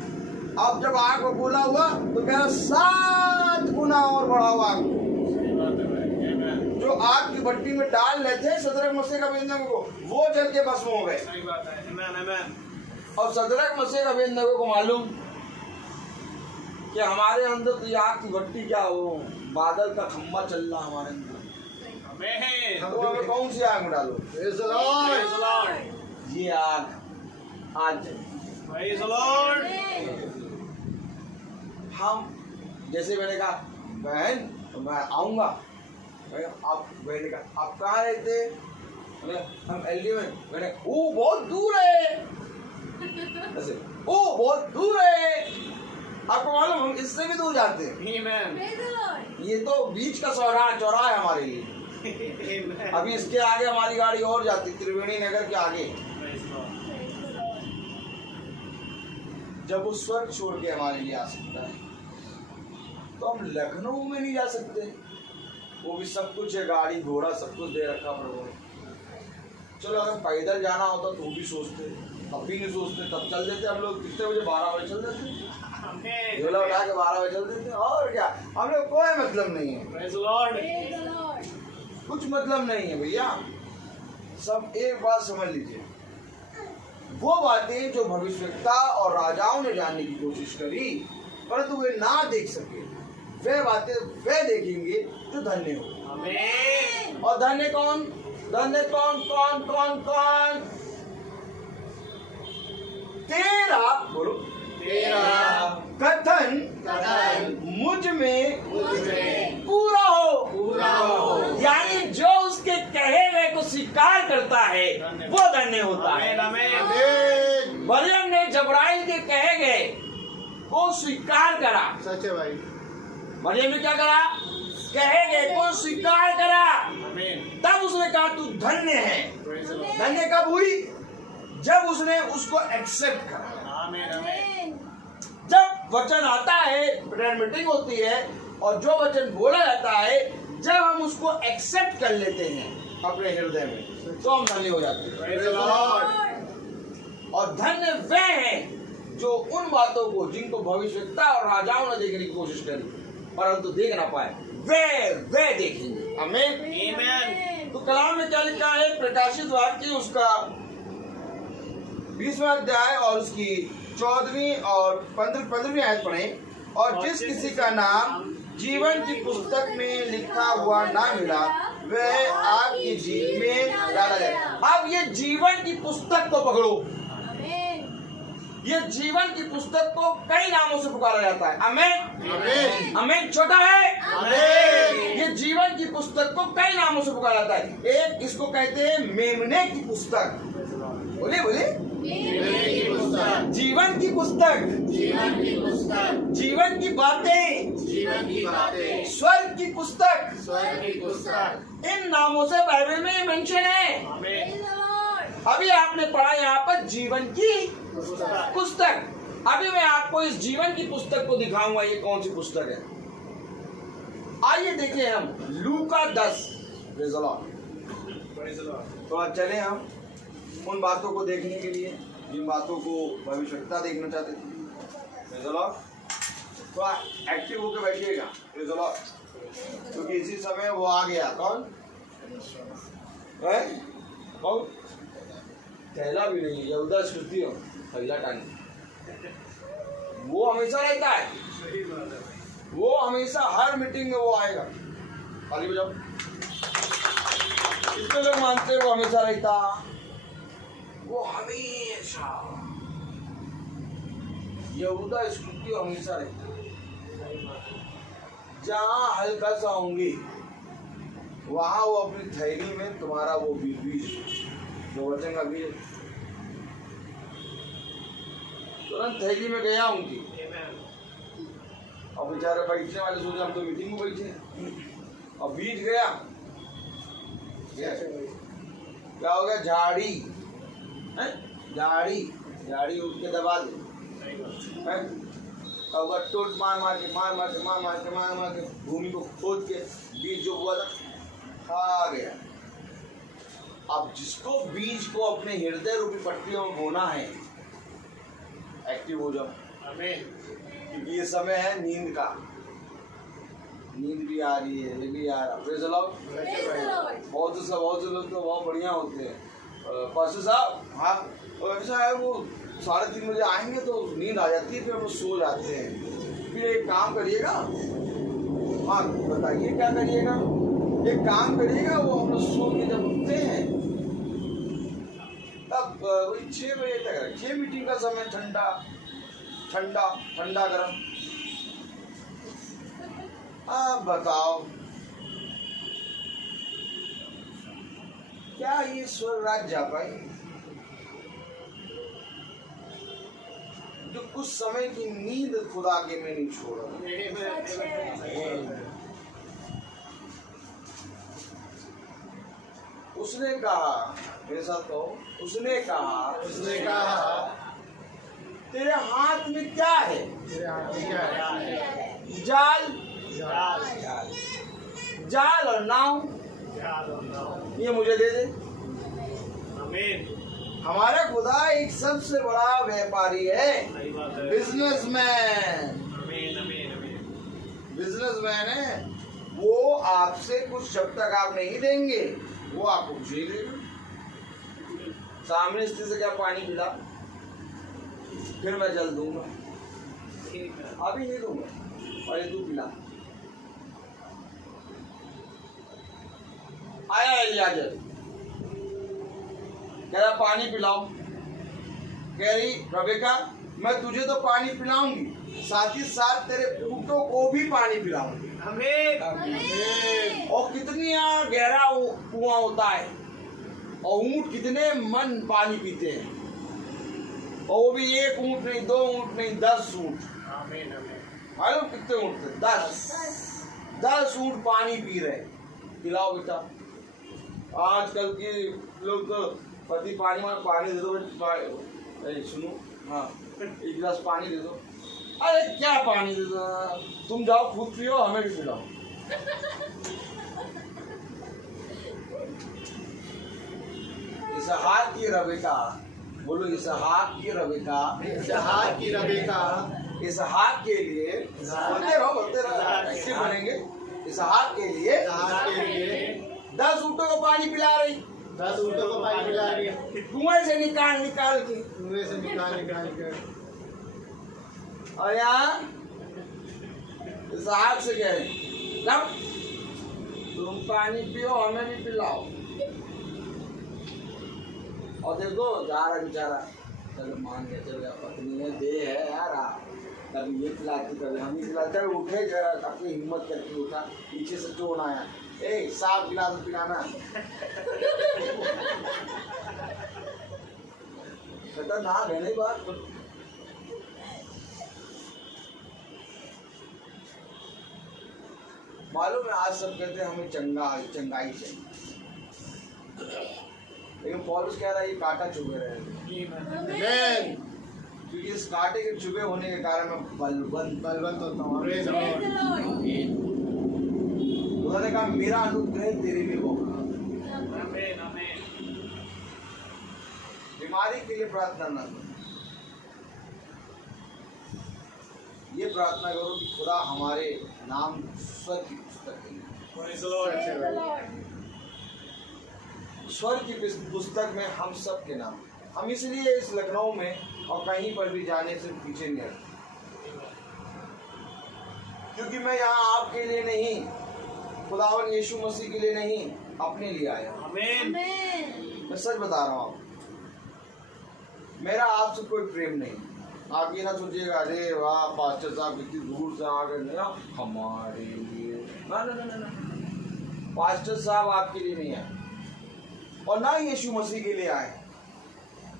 अब जब आग बबूला हुआ तो कहा 7 गुना और बढ़ाओ आग को। जो आग की भट्टी में डाल रहे थे सदरक मसीह अबेदनगो को, वो जल के भस्म हो गए। और सदरक मसीह अबेदनगो को मालूम कि हमारे अंदर तो आग की भट्टी क्या हो, बादल का खंभा चल रहा हमारे अंदर। तो हमें कौन सी आग में डालो? ये आग आज हम, जैसे मैंने कहा बहन मैं आऊंगा, आप मैंने कहा आप कहाँ रहते? हम एलडी में। मैंने ओ बहुत दूर है, ऐसे ओ बहुत दूर है। आपको मालूम हम इससे भी दूर जाते हैं। ये तो बीच का चौराहा है हमारे लिए। अभी इसके आगे हमारी गाड़ी और जाती, त्रिवेणी नगर के आगे। जब वो स्वर्ग छोड़ के हमारे लिए आ सकता है तो हम लखनऊ में नहीं जा सकते। वो भी सब कुछ है, गाड़ी घोड़ा सब कुछ दे रखा प्रभु ने। चलो अगर पैदल जाना होता तो भी सोचते, तब भी नहीं सोचते, तब चल देते हम लोग। कितने बजे? 12 बजे चल देते, झोला उठा के 12 बजे चल देते। और क्या, हम लोग कोई मतलब नहीं है, कुछ मतलब नहीं है भैया। सब एक बात समझ लीजिए, वो बातें जो भविष्यवक्ता और राजाओं ने जानने की कोशिश करी परंतु वे ना देख सके, वे बातें वे देखेंगे जो धन्य हो। और धन्य कौन? धन्य कौन? तेरा, बोलो, तेरा कथन मुझ में पूरा हो। यानी जो उसके कहे हुए को स्वीकार करता है वो धन्य होता है। मरियम ने जबराइल के कहे गए को स्वीकार करा। सच है भाई। मरियम ने क्या करा? कहे गए को स्वीकार करा। तब उसने कहा तू धन्य है। धन्य कब हुई? जब उसने उसको एक्सेप्ट करा। जब वचन आता है, मीटिंग होती है और जो वचन बोला जाता है, जब हम उसको एक्सेप्ट कर लेते हैं अपने हृदय में तो हम धन्य हो जाते हैं। और धन्य वे हैं जो उन बातों को जिनको भविष्यवक्ता और राजाओं ने देखने की कोशिश करी परंतु देख ना पाए, वे देखेंगे। आमीन। तो कलाम में क्या लिखा है? प्रकाशित वाक्य उसका 20वां अध्याय और उसकी 14वीं और 15वीं आयत पढ़ें। और जिस किसी का नाम जीवन की पुस्तक में लिखा हुआ ना मिला वह आग की झील में डाला जाए। अब ये जीवन की पुस्तक को पकड़ो। ये जीवन की पुस्तक को कई नामों से पुकारा जाता है। आमीन। आमीन। छोटा है। आमीन। ये जीवन की पुस्तक को कई नामों से पुकारा जाता है। एक इसको कहते हैं मेमने की पुस्तक। बोले जीवन की पुस्तक, जीवन की बातें, स्वर्ग की पुस्तक, इन नामों से बाइबल में मेंशन है। अभी आपने पढ़ा यहाँ पर जीवन की पुस्तक। अभी मैं आपको इस जीवन की पुस्तक को दिखाऊंगा ये कौन सी पुस्तक है। आइए देखें हम लूका 10। थोड़ा चले हम उन बातों को देखने के लिए जिन बातों को भविष्यवक्ता देखना चाहते थे। तो एक्टिव होकर बैठिएगा क्योंकि इसी समय वो आ गया। कौन है? कौन? कहला भी नहीं, यहूदा इस्करियोती पहला टाइम। वो हमेशा रहता है, वो हमेशा हर मीटिंग में वो आएगा। खाली बजाओ। कितने लोग मानते हैं वो हमेशा रहता? वो हमेशा यहूदा इस्करियोती हमेशा रहता। जहाँ हल्का सा होंगे वहां वो अपनी थैली में तुम्हारा वो बीज जो वचन का बीज तुरंत थैली में गया उनकी। और बेचारे बैठने वाले सोचे हम तो मीटिंग में बैठे और बीज गया। क्या हो गया? झाड़ी झाड़ी उठ के दबा दे। टोट मार के भूमि को खोद के बीज जो हुआ था खा गया। अब जिसको बीज को अपने हृदय रूपी पट्टियों में बोना है, एक्टिव हो जाओ। क्योंकि ये समय है नींद का। नींद भी आ रही है, ये भी आ रहा। Praise the Lord. बहुत से लोग तो बहुत बढ़िया होते हैं। पास्टर साहब, हाँ ऐसा है, वो 3:30 बजे आएंगे तो नींद आ जाती है, फिर वो सो जाते हैं। फिर एक काम करिएगा। हाँ बताइए क्या करिएगा? एक काम करिएगा, वो हम लोग सो के जब उठते हैं तब वही 6 बजे तक रखिए मीटिंग का समय। ठंडा गरम। अब बताओ क्या ये स्वर्ग राज जा पाए? जो कुछ समय की नींद खुदा के में नहीं छोड़ा। उसने कहा, मेरे साथ कहो, उसने कहा तेरे हाथ में क्या है? जाल और नाव, ये मुझे दे दे। हमारा खुदा एक सबसे बड़ा व्यापारी है, बिजनेसमैन है। वो आपसे कुछ जब तक आप नहीं देंगे वो आपको कुछ नहीं देगा। सामने स्थिति से क्या पानी पिला, फिर मैं जल दूंगा, अभी नहीं दूंगा, पहले तू पिला। आया इलियाजर, कह रहा पानी पिलाओ। कह रही रेबेका मैं तुझे तो पानी पिलाऊंगी, साथ ही साथ तेरे ऊँटों को भी पानी पिलाऊंगी। और कितनी गहरा कुआं होता है और ऊँट कितने मन पानी पीते हैं, और वो भी 1 ऊँट नहीं, 2 ऊँट नहीं, 10 ऊँट। मालूम कितने ऊँट थे? 10 ऊँट पानी पी रहे। पिलाओ बेटा। आजकल के लोग तो पति पानी दे दो, सुनो, हाँ 1 गिलास पानी दे दो। अरे क्या पानी दे दो, तुम जाओ खुद पियो, हमें भी पिलाओ। इसहाक की रेबेका बोलो इसहाक की रबेका, इसहाक की रबेका इसहाक के लिए, बोलते रहो ऐसे बनेंगे। इसहाक के लिए इसहाक के लिए 10 ऊँटों को पानी पिला रही, 10 ऊँटों को पानी पिला रही है, कुएं से निकाल के। कुएं से निकाल कर। और यहाँ इसहाक से कह रहे जब तुम पानी पियो हमें भी पिलाओ। और देखो जा रहा बेचारा, चलो मान गया, चल गया, पत्नी ने दे है यार, कभी ये पिलाती कभी हम ही पिलाते। उठे जरा अपनी हिम्मत करके उठा, पीछे से जोन आया, ए साफ गिलास पिलाना। खतरनाक है नहीं बात। मालूम है आज सब कहते हैं हमें चंगाई चाहिए, लेकिन पौलुस कह रहा है ये कांटा चुभे रहे, आमीन। क्योंकि इस कांटे के चुभे होने के कारण मैं बलवंत होता हूँ। Praise the Lord. उन्होंने कहा मेरा अनुग्रह तेरे लिए होगा। बीमारी के लिए प्रार्थना न करो, ये प्रार्थना करो कि खुदा हमारे नाम स्वर्ग की पुस्तक में, स्वर्ग की पुस्तक में हम सब के नाम। हम इसलिए इस लखनऊ में और कहीं पर भी जाने से पीछे नहीं हटते, क्योंकि मैं यहाँ आपके लिए नहीं, खुदावन यीशु मसीह के लिए नहीं, अपने लिए आया। मैं सच बता रहा हूँ, मेरा आपसे कोई प्रेम नहीं। आप ये ना सोचिएगा अरे वाह पास्टर साहब कितनी दूर से आ गए ना हमारे लिए, ना। पास्टर साहब आपके लिए नहीं आए और ना यीशु मसीह के लिए आए।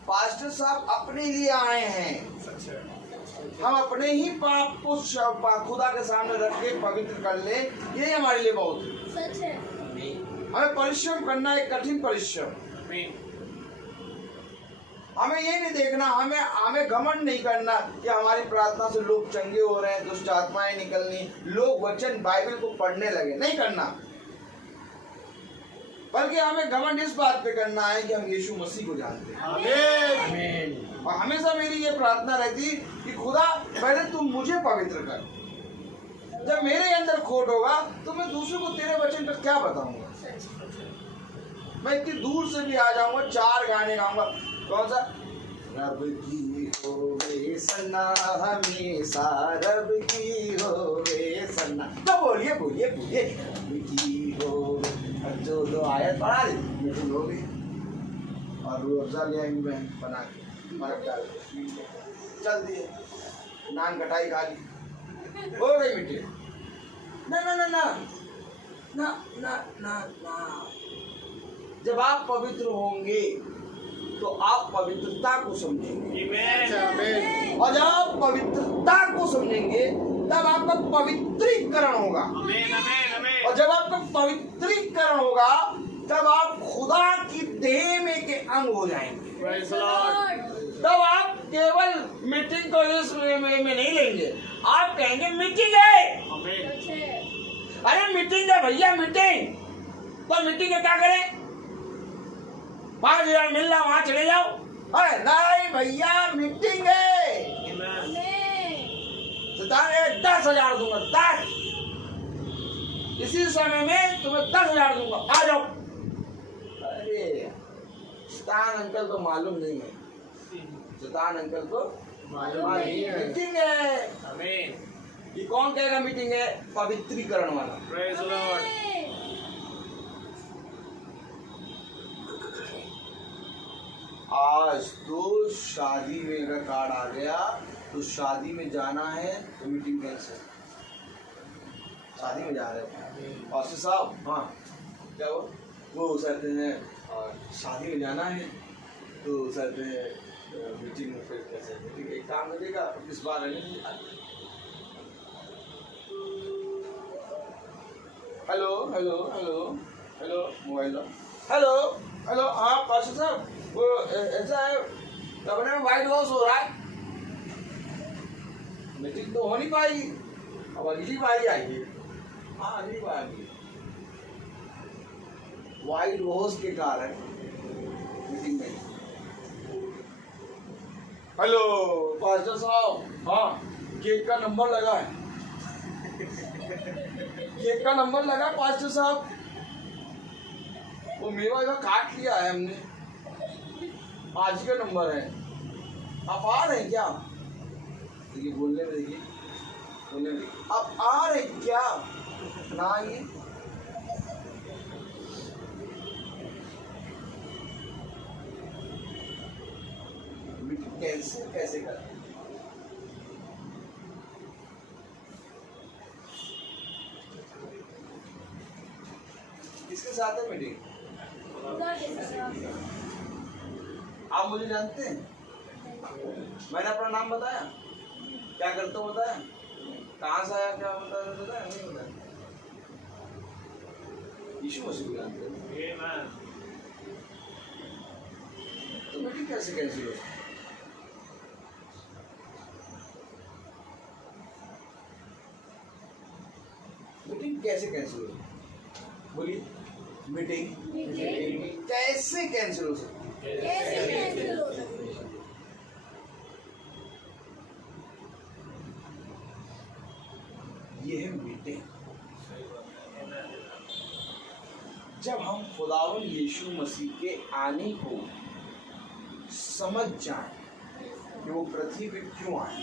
पास्टर साहब अपने लिए आए हैं। हम अपने ही पाप को खुदा के सामने रख के पवित्र कर ले, यही हमारे लिए बहुत है। हमें परिश्रम करना है, कठिन परिश्रम। हमें ये नहीं देखना, हमें घमंड नहीं करना कि हमारी प्रार्थना से लोग चंगे हो रहे हैं, दुष्ट आत्माएं निकलनी, लोग वचन बाइबल को पढ़ने लगे, नहीं करना। बल्कि हमें घमंड इस बात पे करना है कि हम यीशु मसीह को जानते हैं। आमीन। और हमेशा मेरी ये प्रार्थना रहती कि खुदा पहले तुम मुझे पवित्र कर, जब मेरे अंदर खोट होगा तो मैं दूसरों को तेरे वचन का क्या बताऊंगा। मैं इतनी दूर से भी आ जाऊंगा, 4 गाने गाऊंगा। कौन सा? रब की होवे सन्ना हमेशा, रब की होवे सन्ना। तो बोलिए रब की होवे। जो 2 आयत पढ़ा दी मेरे लोग और रोजा ले आएंगे बहन बना के मरक डाल के चल दिए, नान कटाई खा ली, हो गई मीठे। ना। जब आप पवित्र होंगे तो आप पवित्रता को समझेंगे, आमीन। और जब आप पवित्रता को समझेंगे तब आपका पवित्रीकरण होगा। और जब आपका पवित्रीकरण होगा तब आप खुदा की देह में के अंग हो जाएंगे। तब आप केवल मीटिंग को इस में नहीं लेंगे, आप कहेंगे मीटिंग है। अरे मीटिंग है भैया, मीटिंग तो मीटिंग है, क्या करें? 5,000 मिल रहा, वहां चले जाओ। अरे नहीं भैया मीटिंग है, 10,000 दूंगा, 10 इसी समय में तुम्हें 10,000 दूंगा, आ जाओ। अरे शैतान अंकल को मालूम नहीं है, शैतान अंकल को मालूम नहीं है। मीटिंग है। ये कौन कहेगा मीटिंग है? पवित्रीकरण वाला। आज तो शादी में अगर कार्ड आ गया तो शादी में जाना है तो मीटिंग कैंसिल। शादी में जा रहे हैं पास्टर साहब, हाँ क्या वो कहते हैं शादी में जाना है तो कहते हैं मीटिंग में फिर कैसे मीटिंग एक काम मिलेगा इस बार नहीं। हेलो मोबाइल हेलो हाँ पास्टर साहब, वो ऐसा है लखनऊ में व्हाइट हाउस हो रहा है, मीटिंग तो हो नहीं पाई, अब अगली बार आएगी। हाँ अगली बार आएगी, व्हाइट हाउस के कारण मीटिंग में हेलो पास्टर साहब, हाँ केक का नंबर लगा है, केक का नंबर लगा पास्टर साहब, वो मेवा का काट लिया है हमने, आज ही का नंबर है, आप आ रहे हैं क्या? देखिए बोलने में, देखिए बोलने में, आप आ रहे हैं क्या? ना आइए। कैसे कैसे कर किसके साथ है मीटिंग? आप मुझे जानते हैं? मैंने अपना नाम बताया, क्या करता हूँ बताया, कहाँ से आया क्या बताया नहीं बताया? यीशु मसीह को जानते हैं तो मीटिंग कैसे कैंसिल हो? मीटिंग कैसे कैंसिल हो? बोलिए, मीटिंग कैसे कैंसिल हो सकती? ये है मीटिंग। जब हम खुदावंद यीशु मसीह के आने को समझ जाएं कि वो पृथ्वी पे क्यों आए,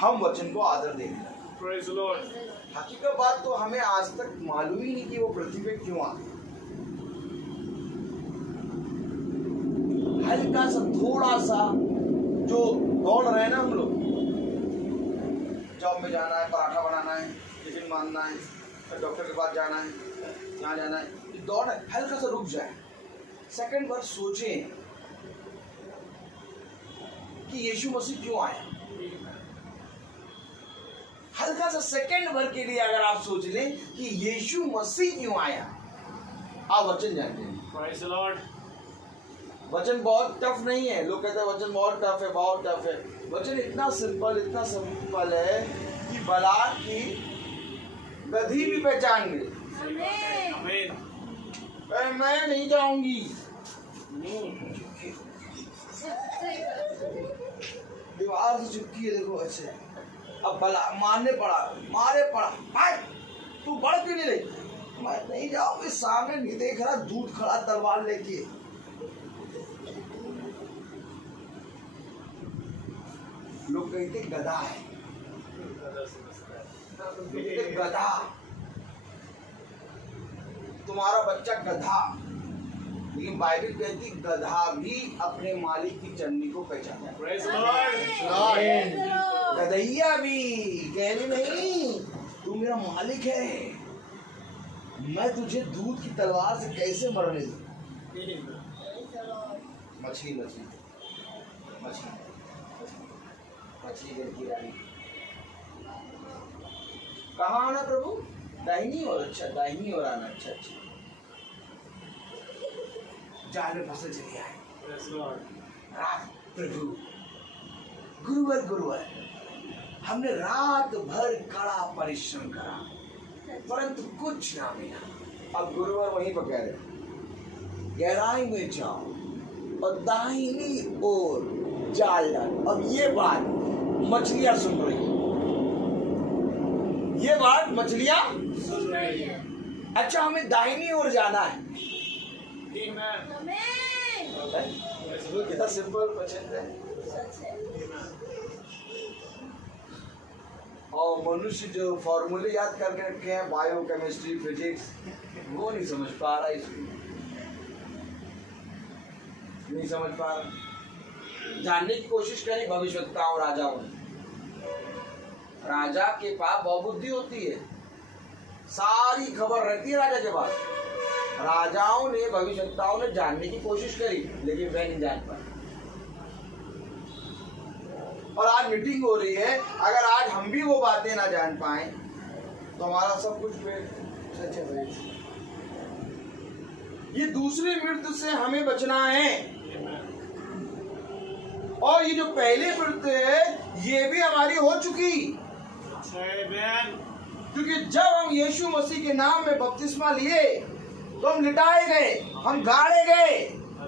हम वचन को आदर देंगे। Praise the Lord. हकीकत बात तो हमें आज तक मालूम ही नहीं कि वो पृथ्वी पे क्यों आए। हल्का सा थोड़ा सा जो दौड़ रहे हैं ना हम लोग, जॉब में जाना है, पराठा बनाना है, टिफिन मारना है, फिर डॉक्टर के पास जाना है, यहाँ जाना है, ये दौड़ हल्का सा रुक जाए, सेकंड बार सोचें कि यीशु मसीह क्यों आया। हल्का सा सेकंड भर के लिए अगर आप सोच लें कि यीशु मसीह क्यों आया, आप वचन जानते हैं। Praise the Lord. वचन बहुत टफ नहीं है। लोग कहते हैं वचन बहुत टफ है, बहुत टफ है। वचन इतना सिंपल है कि बलाक की गधी भी पहचान गई। Amen. मैं नहीं जाऊंगी, दीवार से चिपकी है, देखो ऐसे। अब भला मारने पड़ा, मारे पड़ा, भाई तू बढ़ क्यों नहीं रही? मैं नहीं जाऊंगी, सामने नहीं देख रहा, दूध खड़ा तलवार लेके। लोग कहते गधा है, कहते गधा, तुम्हारा बच्चा गधा। लेकिन बाइबल कहती गधा भी अपने मालिक की चन्नी को पहचाना है। Praise the Lord. गधैया भी कहने नहीं, तू मेरा मालिक है, मैं तुझे दूध की तलवार से कैसे मरने दूं? मछली मछली मछली मछली जल की रानी। कहाँ आना प्रभु? दाहिनी और, अच्छा दाहिनी और आना, अच्छा अच्छा। जाल में फंसे चले आए। Praise the Lord. रात प्रभु गुरुवार हमने रात भर कड़ा परिश्रम करा, परंतु कुछ ना मिला। अब गुरुवार वहीं पर कह रहे, गहराई में जाओ और दाहिनी ओर जाल डालो। अब ये बात मछलियां सुन रही, ये बात मछलियां सुन रही है। अच्छा हमें दाहिनी ओर जाना है। Amen. कितना सिंपल वचन है। और मनुष्य जो फॉर्मूले याद करके रखे हैं, बायो केमिस्ट्री फिजिक्स, वो नहीं समझ पा रहा, इसको नहीं समझ पा रहा। जानने की कोशिश करी भविष्यवक्ताओं राजाओं ने। राजा के पास बहुत बुद्धि होती है, सारी खबर रहती है राजा के पास। राजाओं ने, भविष्यवक्ताओं ने जानने की कोशिश करी, लेकिन वह नहीं जान पाए। और आज मीटिंग हो रही है, अगर आज हम भी वो बातें ना जान पाए तो हमारा सब कुछ सच है। ये दूसरी मृत्यु से हमें बचना है, और ये जो पहली मृत्यु है ये भी हमारी हो चुकी। Amen. क्योंकि जब हम यीशु मसीह के नाम में बपतिस्मा लिए तो हम लिटाए गए, हम गाड़े गए।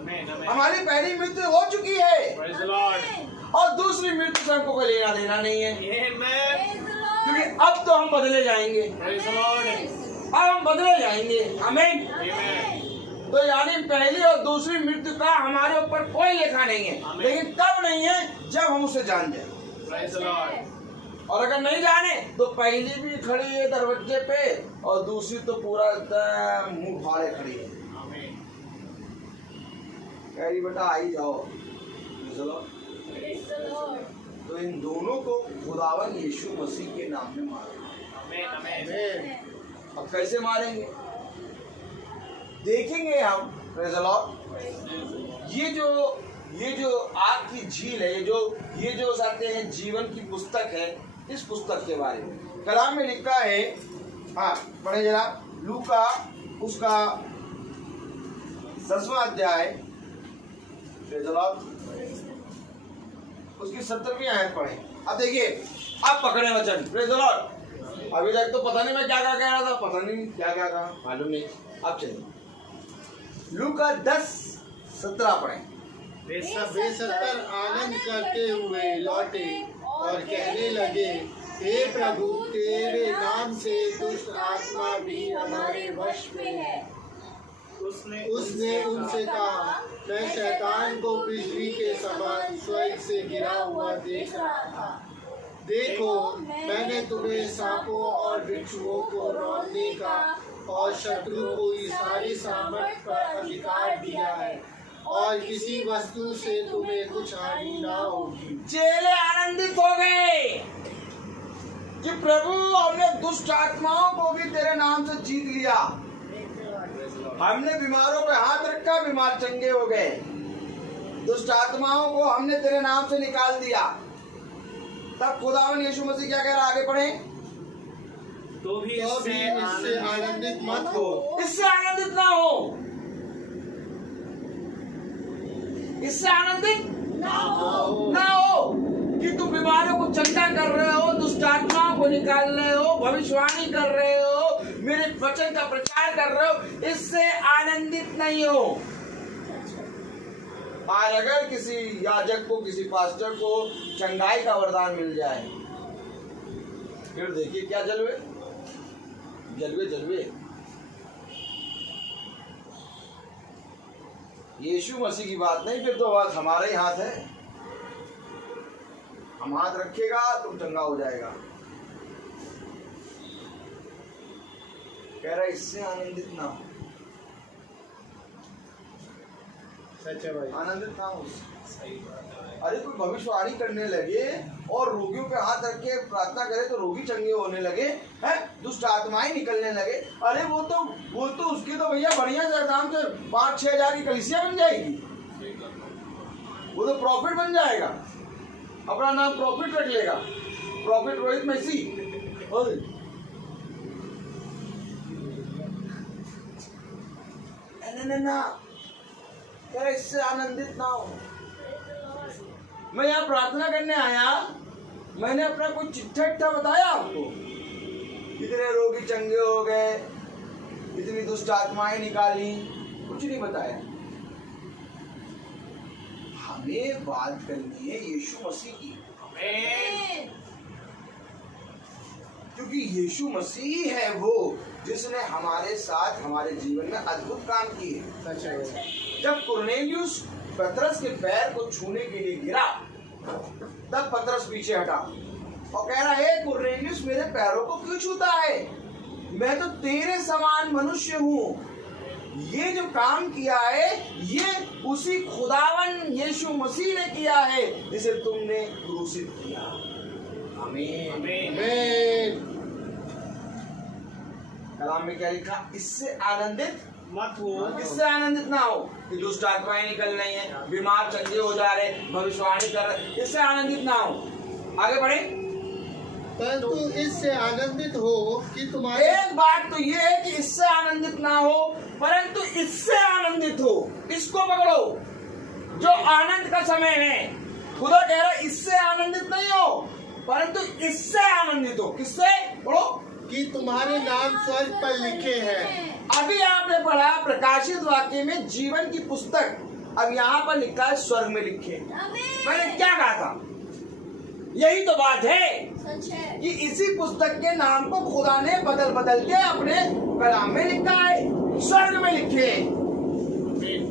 आमीन, आमीन। हमारी पहली मृत्यु हो चुकी है Praise the Lord. और दूसरी मृत्यु से हमको कोई लेना देना नहीं है, Amen. क्योंकि अब तो हम बदले जाएंगे, Praise the Lord. अब हम बदले जाएंगे। आमीन। Amen. तो यानी पहली और दूसरी मृत्यु का हमारे ऊपर कोई लेखा नहीं है, आमीन। लेकिन कब नहीं है, जब हम उसे जान जाए। Praise the Lord. और अगर नहीं जाने तो पहली भी खड़ी है दरवाजे पे और दूसरी तो पूरा एकदम मुंह फाड़े खड़ी है, Amen. कह रही बेटा आई जाओ। चलो, Praise the Lord. तो इन दोनों को खुदावन यीशु मसीह के नाम में मारो। Amen. Amen. आमीन। अब कैसे मारेंगे देखेंगे हम। Praise the Lord. ये जो आग की झील है, ये जो कहते हैं जीवन की पुस्तक है, इस पुस्तक के बारे में कलाम में लिखा है। हाँ पढ़े जरा, लूका उसका 10वां अध्याय, प्रेज़ द लॉर्ड, उसकी 17वीं आयत पढ़े। अब देखिए, अब पकड़े वचन। Praise the Lord. अभी तक तो पता नहीं मैं क्या कह रहा था, पता नहीं क्या कहा, मालूम नहीं। अब चलिए लूका 10:17 पढ़े। वे सत्तर आनंद करते हुए लौटे और कहने लगे, हे प्रभु, तेरे नाम से दुष्ट आत्मा भी हमारे वश में है। उसने उनसे कहा, मैं शैतान को बिजली के समान स्वर्ग से गिरा हुआ देख रहा था। देखो, मैंने तुम्हें सांपों और बिच्छुओं को रौंदने का और शत्रु को सारी सामर्थ पर अधिकार दिया है, और किसी वस्तु से तुम्हें कुछ हानि ना होगी। चेले आनंदित हो गए कि प्रभु, हमने दुष्ट आत्माओं को भी तेरे नाम से जीत लिया। हमने बीमारों पे हाथ रखा, बीमार चंगे हो गए। दुष्ट आत्माओं को हमने तेरे नाम से निकाल दिया। तब खुदावन यीशु मसीह क्या कह रहा, आगे पढ़े। तो भी इससे आनंदित मत हो। इससे आनंदित ना हो, इससे आनंदित ना हो कि तुम बीमारों को चंगा कर रहे हो, दुष्ट आत्माओं को निकाल रहे हो, भविष्यवाणी कर रहे हो, मेरे वचन का प्रचार कर रहे हो, इससे आनंदित नहीं हो। और अगर किसी याजक को, किसी पास्टर को चंगाई का वरदान मिल जाए, फिर देखिए क्या जलवे जलवे जलवे। यीशु मसीह की बात नहीं, फिर तो बात हमारे ही हाथ है। हम हाथ रखेगा तुम चंगा हो जाएगा। कह रहा इससे आनंदित ना हो, सच है भाई। आनंदित ना हो। अरे कोई भविष्यवाणी करने लगे और रोगियों पे हाथ रख के प्रार्थना करे तो रोगी चंगे होने लगे, हैं, दुष्ट आत्माएं निकलने लगे। अरे वो तो उसकी तो भैया बढ़िया से दाम से 5-6 हजार की कलीसिया बन जाएगी। वो तो प्रॉफिट बन जाएगा, अपना नाम प्रॉफिट रख लेगा, प्रॉफिट रोहित मसीह। ना क्या इससे आनंदित ना हो। मैं यहाँ प्रार्थना करने आया, मैंने अपना कोई चिट्ठा बताया आपको, इतने रोगी चंगे हो गए, इतनी दुष्ट आत्माएं निकाली, कुछ नहीं बताया। हमें बात करनी है यीशु मसीह की, क्योंकि यीशु मसीह है वो जिसने हमारे साथ हमारे जीवन में अद्भुत काम किए। सच है। जब कुरनेलियुस पतरस के पैर को छूने के लिए गिरा, तब पतरस पीछे हटा और कह रहा है, कुरनेलियुस मेरे पैरों को क्यों छूता है? मैं तो तेरे समान मनुष्य हूँ। ये जो काम किया है ये उसी खुदावन यीशु मसीह ने किया है जिसे तुमने क्रूसित किया। आमीन। आमीन। कलाम में क्या लिखा? इससे आनंदित मत हो। इससे आनंदित ना हो कि दुष्ट आत्माएं निकल रही हैं, बीमार चंगे हो जा रहे, भविष्यवाणी कर रहे, इससे आनंदित ना हो। आगे बढ़े। परंतु इससे आनंदित हो कि तुम्हारे, एक बात तो ये है कि इससे आनंदित ना हो, परंतु इससे आनंदित हो। इसको पकड़ो, जो आनंद का समय है। खुदा कह रहा है इससे आनंदित नहीं हो, परंतु इससे आनंदित हो। किससे? पढ़ो। कि तुम्हारे नाम स्वर्ग पर लिखे हैं। अभी आपने पढ़ा प्रकाशित वाक्य में जीवन की पुस्तक अब यहाँ पर लिखा है स्वर्ग में लिखे। मैंने क्या कहा था? यही तो बात है कि इसी पुस्तक के नाम को खुदा ने बदल बदल के अपने कलाम में लिखा है, स्वर्ग में लिखे।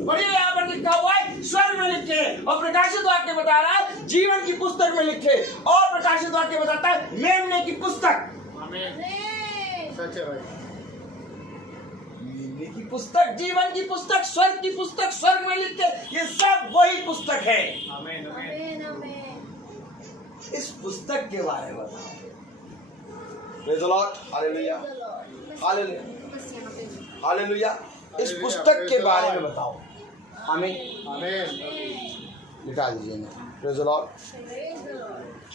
बढ़िया, यहाँ पर लिखा हुआ है स्वर्ग में लिखे, और प्रकाशित वाक्य बता रहा है जीवन की पुस्तक में लिखे, और प्रकाशित वाक्य बताता है मेमने की पुस्तक। सच है भाई। मेमने की पुस्तक, जीवन की पुस्तक, स्वर्ग की पुस्तक, स्वर्ग में लिखे, ये सब वही पुस्तक है। आमीन आमीन। इस पुस्तक के बारे में बताओ। Praise the Lord, hallelujah hallelujah hallelujah. इस पुस्तक के बारे में बताओ। आमीन आमीन। लिटा दीजिए ना। Praise the Lord,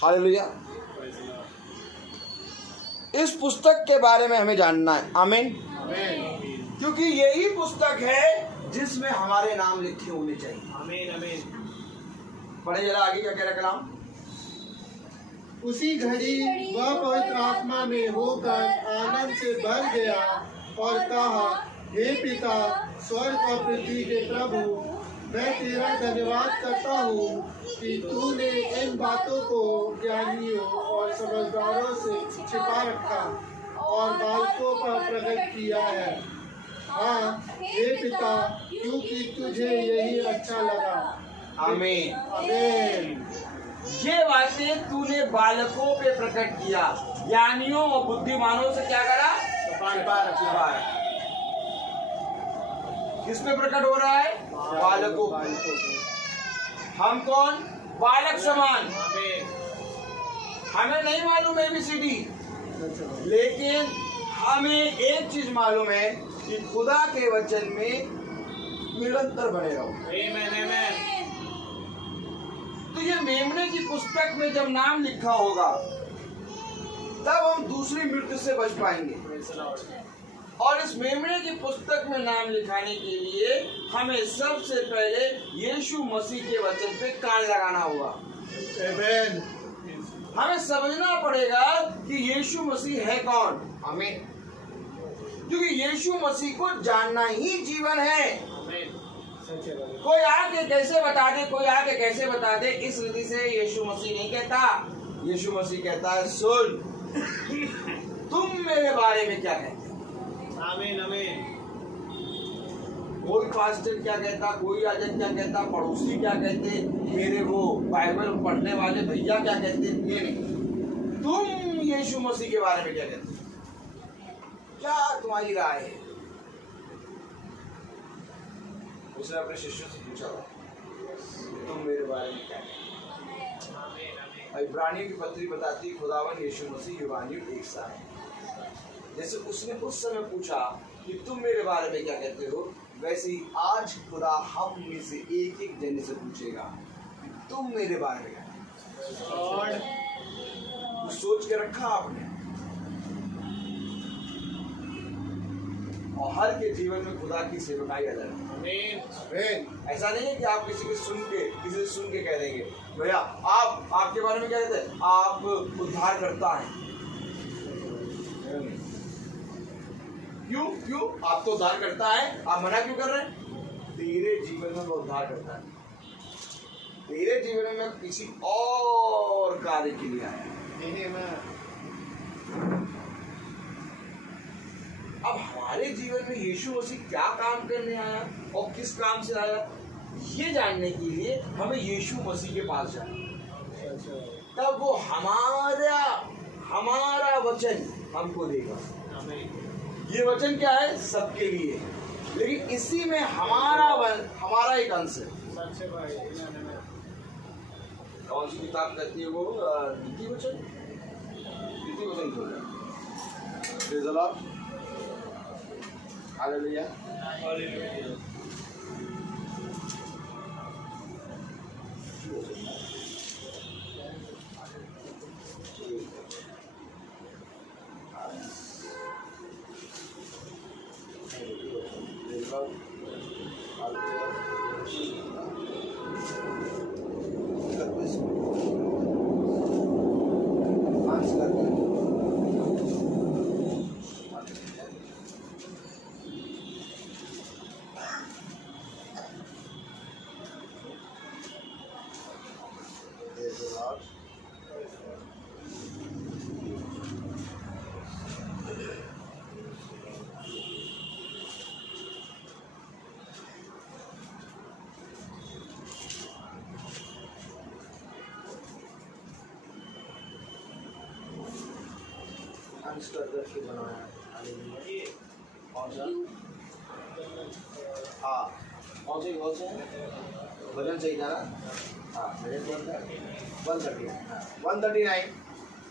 hallelujah. इस पुस्तक के बारे में हमें जानना है। आमीन। आमीन। क्योंकि यही पुस्तक है जिसमें हमारे नाम लिखे होने चाहिए। आमीन आमीन। पढ़े जरा आगे क्या कह रहा कलाम। उसी घड़ी वह पवित्र आत्मा में होकर आनंद से भर गया और कहा, हे पिता, स्वर्ग और पृथ्वी के प्रभु, मैं तेरा धन्यवाद करता हूँ कि तूने इन बातों को ज्ञानियों और समझदारों से छिपा रखा और बालकों पर प्रकट किया है। हाँ हे पिता, क्योंकि तुझे यही अच्छा लगा। आमीन। आमीन। ये बातें तूने बालकों पे प्रकट किया, ज्ञानियों और बुद्धिमानों से क्या करा? छिपा। किस पे प्रकट हो रहा है? बालकों पे। हम कौन? बालक समान। हमें नहीं मालूम ABCD, लेकिन हमें एक चीज मालूम है कि खुदा के वचन में निरंतर बने रहो। आमीन आमीन। तो ये मेमने की पुस्तक में जब नाम लिखा होगा तब हम दूसरी मृत्यु से बच पाएंगे। और इस मेमने की पुस्तक में नाम लिखाने के लिए हमें सबसे पहले यीशु मसीह के वचन पे कान लगाना होगा। आमीन। हमें समझना पड़ेगा कि यीशु मसीह है कौन। हमें, क्योंकि यीशु मसीह को जानना ही जीवन है। कोई आके कैसे बता दे, कोई आके कैसे बता दे, इस विधि से यीशु मसीह नहीं कहता। यीशु मसीह कहता है, सुन, तुम मेरे बारे में क्या कहते हो। आमीन आमीन। कोई पास्टर क्या कहता, कोई याजक क्या कहता, पड़ोसी क्या कहते, मेरे वो बाइबल पढ़ने वाले भैया क्या कहते, ये नहीं। तुम यीशु मसीह के बारे में क्या कहते हो, क्या तुम्हारी राय है। उसने अपने शिष्यों से पूछा, तुम मेरे बारे में क्या कहते हो। इब्रानियों की पत्री बताती है खुदावन यीशु मसीह यूनानियों एक सा है। जैसे उसने उस समय पूछा कि तुम मेरे बारे में क्या कहते हो, वैसे ही आज खुदा हम में से एक एक जने से पूछेगा तुम मेरे बारे में क्या कहते हो। सोच के रखा आपने। और हर के जीवन में खुदा की सेवकाई आ जाए। ऐसा नहीं है कि आप किसी से सुन के कह देंगे, भैया आपके बारे में क्या कहते हैं, आप उद्धार करता है। क्यों आप तो उद्धार करता है, आप मना क्यों कर रहे हैं। तेरे जीवन में वो उद्धार करता है, तेरे जीवन में किसी और कार्य के लिए आया। अब हमारे जीवन में यीशु मसीह क्या काम करने आया और किस काम से आया, ये जानने के लिए हमें यीशु मसीह के पास जाना, तब वो हमारा वचन हमको देगा। ये वचन क्या है, सबके लिए, लेकिन इसी में हमारा एक अंश है। कौन सी किताब कहती है वो, द्वितीय वचन खोल रहा। Hallelujah hallelujah. अंश करके बनाया है। हालेलुया। कौन सा? हाँ, कौन से भजन सही था ना? हाँ, भजन कौन था? 139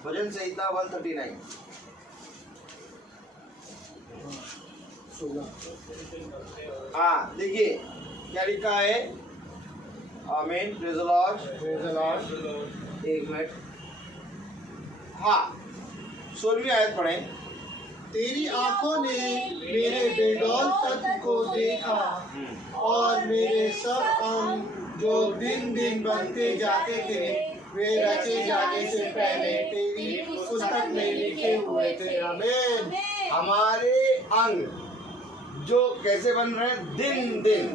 भजन संहिता 139। हाँ, देखिए क्या लिखा है। आमीन, प्रेज़ द लॉर्ड। एक मिनट। हाँ, 16वीं आयत पढ़ें। तेरी आंखों ने मेरे बेडौल तत्व को देखा और मेरे सब अंग जो दिन दिन बनते जाते थे वे रचे जाने से पहले तेरी पुस्तक में लिखे हुए थे। आमीन। हमारे अंग जो कैसे बन रहे हैं? दिन दिन।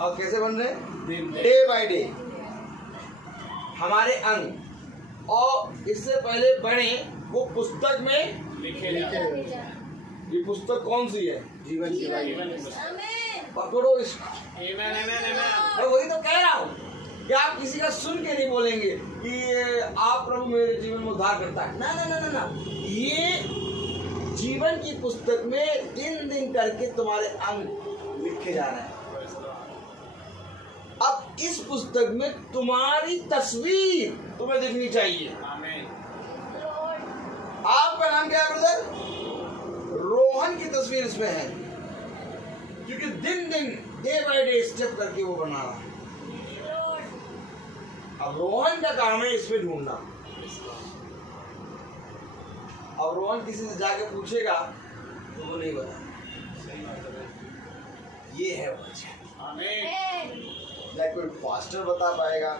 और कैसे बन रहे हैं? Day by day. हमारे अंग और इससे पहले बने वो पुस्तक में लिखे ये पुस्तक कौन सी है? जीवन की वाणी। पकड़ो इसको। आमीन आमीन आमीन। मैं वही तो कह रहा हूँ कि आप किसी का सुन के नहीं बोलेंगे कि आप प्रभु मेरे जीवन में उद्धार करता है। ना ना ना ना ना, ये जीवन की पुस्तक में दिन दिन करके तुम्हारे अंग लिखे जा रहे हैं। अब इस पुस्तक में तुम्हारी तस्वीर तुम्हें दिखनी चाहिए। आमीन। आपका नाम क्या है ब्रदर? रोहन की तस्वीर इसमें है, क्योंकि दिन दिन डे बाय डे स्टेप करके वो बना रहा है। अब रोहन का काम है इसमें ढूंढना। अब रोहन किसी से जाके पूछेगा तो वो नहीं बता। ये है वजह। आमीन। ना कोई पास्टर बता पाएगा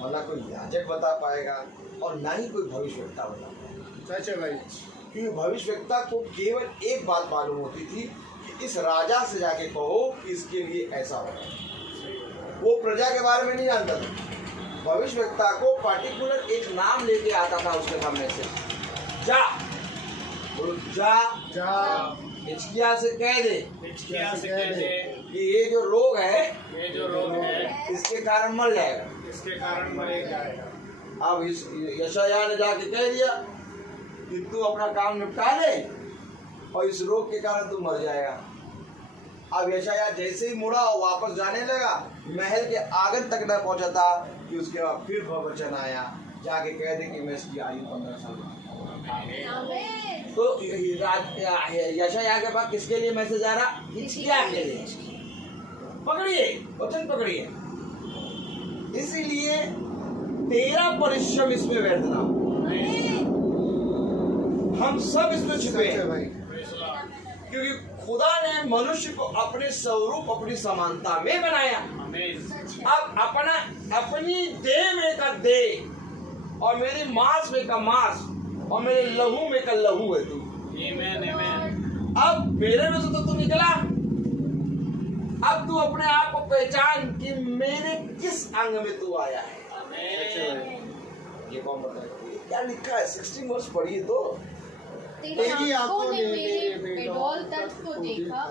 और ना कोई याजक बता पाएगा और ना ही कोई भविष्यवक्ता बता पाएगा। सच है भाई। क्योंकि भविष्यवक्ता को केवल एक बात मालूम होती थी कि इस राजा से जाके कहो कि इसके लिए ऐसा हो। वो प्रजा के बारे में नहीं जानता था। भविष्यवक्ता को पार्टिकुलर एक नाम लेके आता था उसके सामने से। जा, बोलो जा, हिजकिय्याह से कह दे हिजकिय्याह से कह दे कि ये जो रोग है ये जो रोग है इसके कारण मर जाएगा। इसके कारण मर जाएगा। अब इस यशायाह ने जाके कह दिया कि तू अपना काम निपटा ले और इस रोग के कारण तू मर जाएगा। अब यशायाह जैसे ही मुड़ा और वापस जाने लगा, महल के आंगन तक न पहुंचा था कि उसके बाद फिर वचन आया, जाके कह दे कि मैं इसकी आयु 15 साल। तो यशायाह के पास किसके लिए मैसेज आ रहा? हिजकिय्याह के लिए। पकड़िए, वचन पकड़िए। इसीलिए तेरा परिश्रम इसमें व्यर्थ ना हो। हम सब इसमें छुपे हैं भाई। क्योंकि खुदा ने मनुष्य को अपने स्वरूप अपनी समानता में बनाया। आमीन। अब अपनी देह में का देह और मेरी मांस में का मांस और मेरे लहू में का लहू है तू। आमीन आमीन। अब मेरे में से तो तू निकला। अब तू अपने आप को पहचान कि मेरे किस अंग में तू आया है। ये कौन बताएगा? क्या लिखा है? 16 वर्ष पढ़िए तो। तेरी आंखों ने मेरे बेडौल तत्व को देखा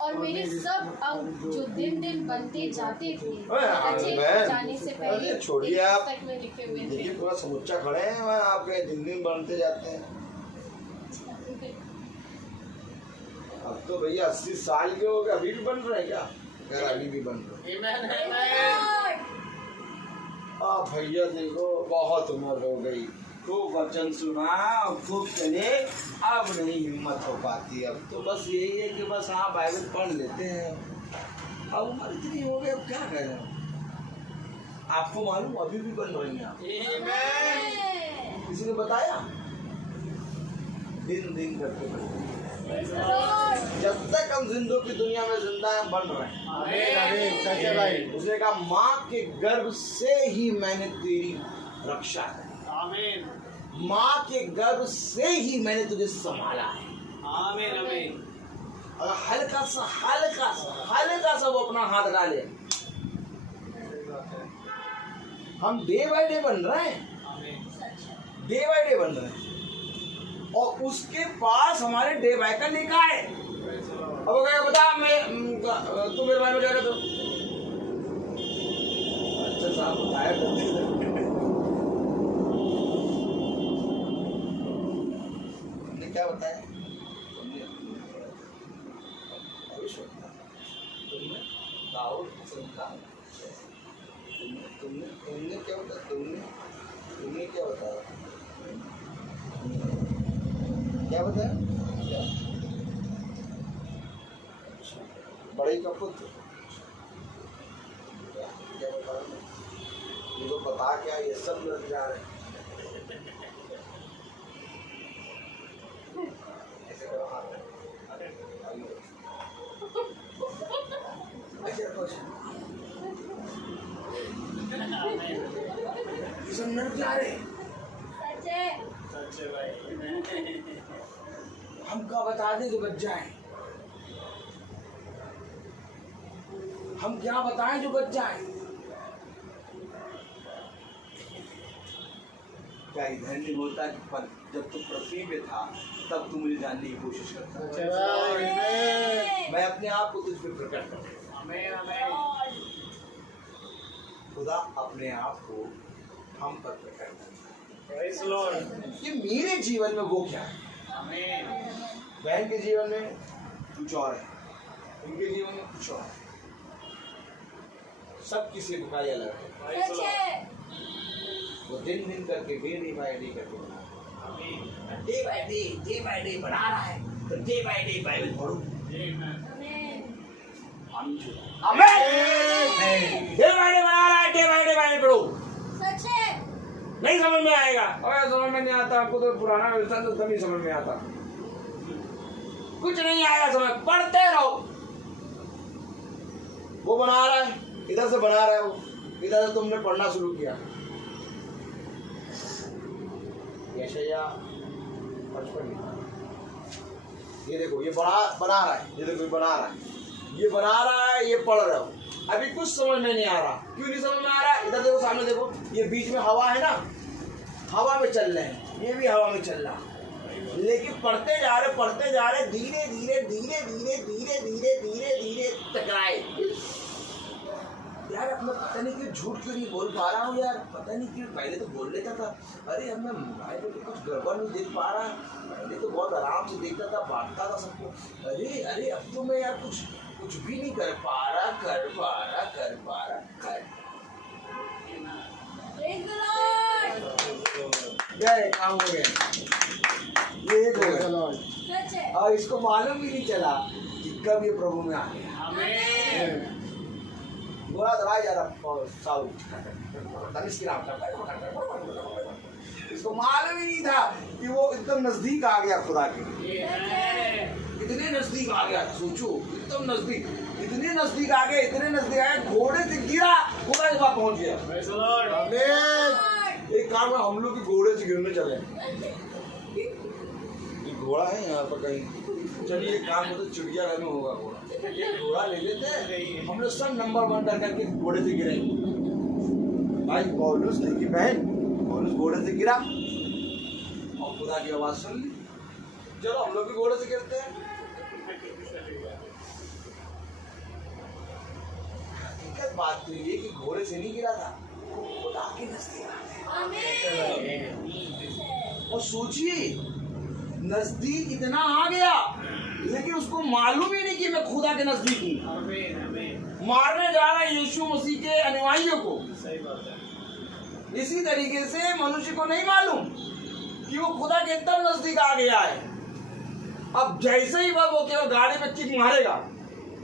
और मेरे सब अंग जो दिन दिन बनते जाते थे रचे जाने से पहले छोड़िए आप। पुस्तक में लिखे हुए थे। देखिए पूरा समुच्चा खड़े हैं, आपके दिन दिन बनते जाते हैं। अब तो भैया 80 साल के हो गए, अभी भी बन रहे हैं क्या? यार अभी भी बन रहे हैं। आमीन आमीन। भैया देखो बहुत उम्र हो गई, खूब वचन सुना, खूब चले, अब नहीं हिम्मत हो पाती। अब तो बस यही है कि बस हाँ बाइबल पढ़ लेते हैं। अब उम्र इतनी हो गई, अब क्या करें? आपको मालूम अभी भी बन रही हैं आप। किसी ने बताया? दिन दिन करके बन रही हैं। जब तक हम जिंदों की दुनिया में जिंदा हैं, बन रहे हैं। आमीन आमीन। सच है भाई। उसने कहा माँ के गर्भ से ही मैंने तेरी रक्षा की। आमीन माँ के गर्भ से ही मैंने तुझे संभाला है। आमीन आमीन। अगर हल्का सा वो अपना हाथ डाले, हम डे बाय डे बन रहे हैं, डे बाय डे बन रहे हैं। और उसके पास हमारे डे बाय का लिखा है। अब वो कहेगा बता तू मेरे बारे में क्या कहते हो? अच्छा साहब बताया क्या बताया? तुमने दाऊद का तुमने क्या बताया? तुमने क्या बताया? क्या बताया? बड़े का पुत्र क्या बता रहे? ये तो बता क्या, ये सब लग जा रहे हैं। ऐसे करो हाथ ऐसे रखो। सब लग जा रहे। सच्चे भाई हम क्या बता दें जो बच जाए? हम क्या बताएं जो बच जाए? क्या इधर नहीं होता कि पर जब तू पृथ्वी पे था तब तू मुझे जानने की कोशिश करता था। मैं अपने आप को तुझ पे प्रकट करता हूं। खुदा अपने आप को हम पर प्रकट करता है। ये मेरे जीवन में वो क्या है? बहन के जीवन में कुछ और है, उनके जीवन में कुछ और है। सब किसी बुखाई अलग है। वो दिन दिन करके डे बाय डे करके डे बाय डे बना रहा है। तो डे बाय डे बाइबल पढ़ो। आमीन। डे बाय डे बना रहा है, डे बाय डे बाइबल पढ़ो। नहीं समझ में आएगा, और समझ में नहीं आता आपको तो पुराना व्यवस्था तो तभी समझ में आता। कुछ नहीं आएगा समझ, पढ़ते रहो। वो बना रहा है, इधर से बना रहा है, वो इधर से तुमने पढ़ना शुरू किया। यशायाह 55 ये देखो, ये बना रहा है, ये देखो बना रहा है, ये बना रहा है, ये पढ़ रहा हो। अभी कुछ समझ में नहीं आ रहा। क्यों नहीं समझ में आ रहा? इधर देखो, सामने देखो, ये बीच में हवा है ना, हवा में चल रहे हैं, ये भी हवा में चल रहा है, लेकिन पढ़ते जा रहे धीरे धीरे धीरे धीरे धीरे धीरे धीरे धीरे टकराए। यार अब मैं पता नहीं क्यों झूठ क्यों नहीं बोल पा रहा हूँ यार, पता नहीं क्यों। पहले तो बोल लेता था, अरे अब मैं मोबाइल पे कुछ गड़बड़ नहीं देख पा रहा। पहले तो बहुत आराम से देखता था, बांटता था सबको। अरे अब तो मैं यार कुछ भी नहीं कर पा रहा। क्या काम हो गया, ये एक हो गया। और इसको मालूम भी नहीं चला कि कब ये प्रभु में आ गया। गोरा दरा जा रहा साउथ, इसको मालूम ही नहीं था कि वो एकदम नजदीक आ गया खुदा के। इतने नजदीक आ गया, सोचो, एकदम नजदीक, इतने नजदीक आ गए, इतने नजदीक आए, घोड़े से गिरा, खुदा के पास पहुंच गया। एक काम है, हम लोग घोड़े से गिरने चले। घोड़ा है यहाँ पर कहीं, चलिए एक काम होता, चिड़ियाघर में होगा घोड़ा। एक घोड़ा ले लेते, हम लोग सब नंबर 1 करके घोड़े से गिरे। भाई पौलुस देखी बहन, पौलुस घोड़े से गिरा और खुदा की आवाज सुन ली, चलो हम लोग भी घोड़े से गिरते हैं। हकीकत बात तो ये कि घोड़े से नहीं गिरा था, खुदा के नजदीक आ गया। और सोचिए, नजदीक इतना आ गया, लेकिन उसको मालूम ही नहीं कि मैं खुदा के नजदीक हूँ। मारने जा रहा है यीशु मसीह के अनुयायियों को। सही बात है। इसी तरीके से मनुष्य को नहीं मालूम कि वो खुदा के एकदम नजदीक आ गया है। अब जैसे ही वो केवल गाड़ी में किक मारेगा,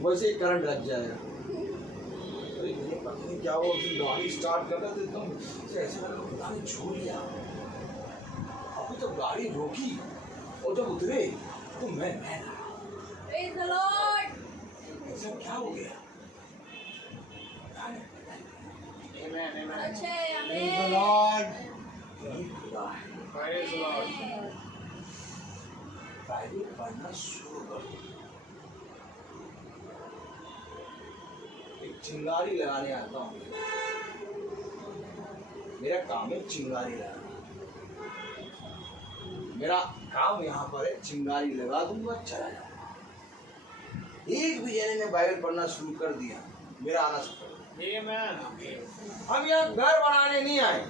वैसे ही करंट लग जाएगा। अरे ये पता नहीं क्या हुआ, गाड़ी स्टार्ट कर रहे थे एकदम ऐसे लगा खुदा ने छू लिया। अभी तो गाड़ी रोकी और जब उतरे तो मैं ऐसा क्या हो गया? बाइबल पढ़ना शुरू कर दो। एक चिंगारी लगाने आता हूँ, मेरा काम है चिंगारी लगाना। मेरा काम यहाँ पर है, चिंगारी लगा दूंगा, चला जाऊंगा। एक भी जने ने बाइबल पढ़ना शुरू कर दिया, मेरा आना सफल। हम यहाँ घर बनाने नहीं आए,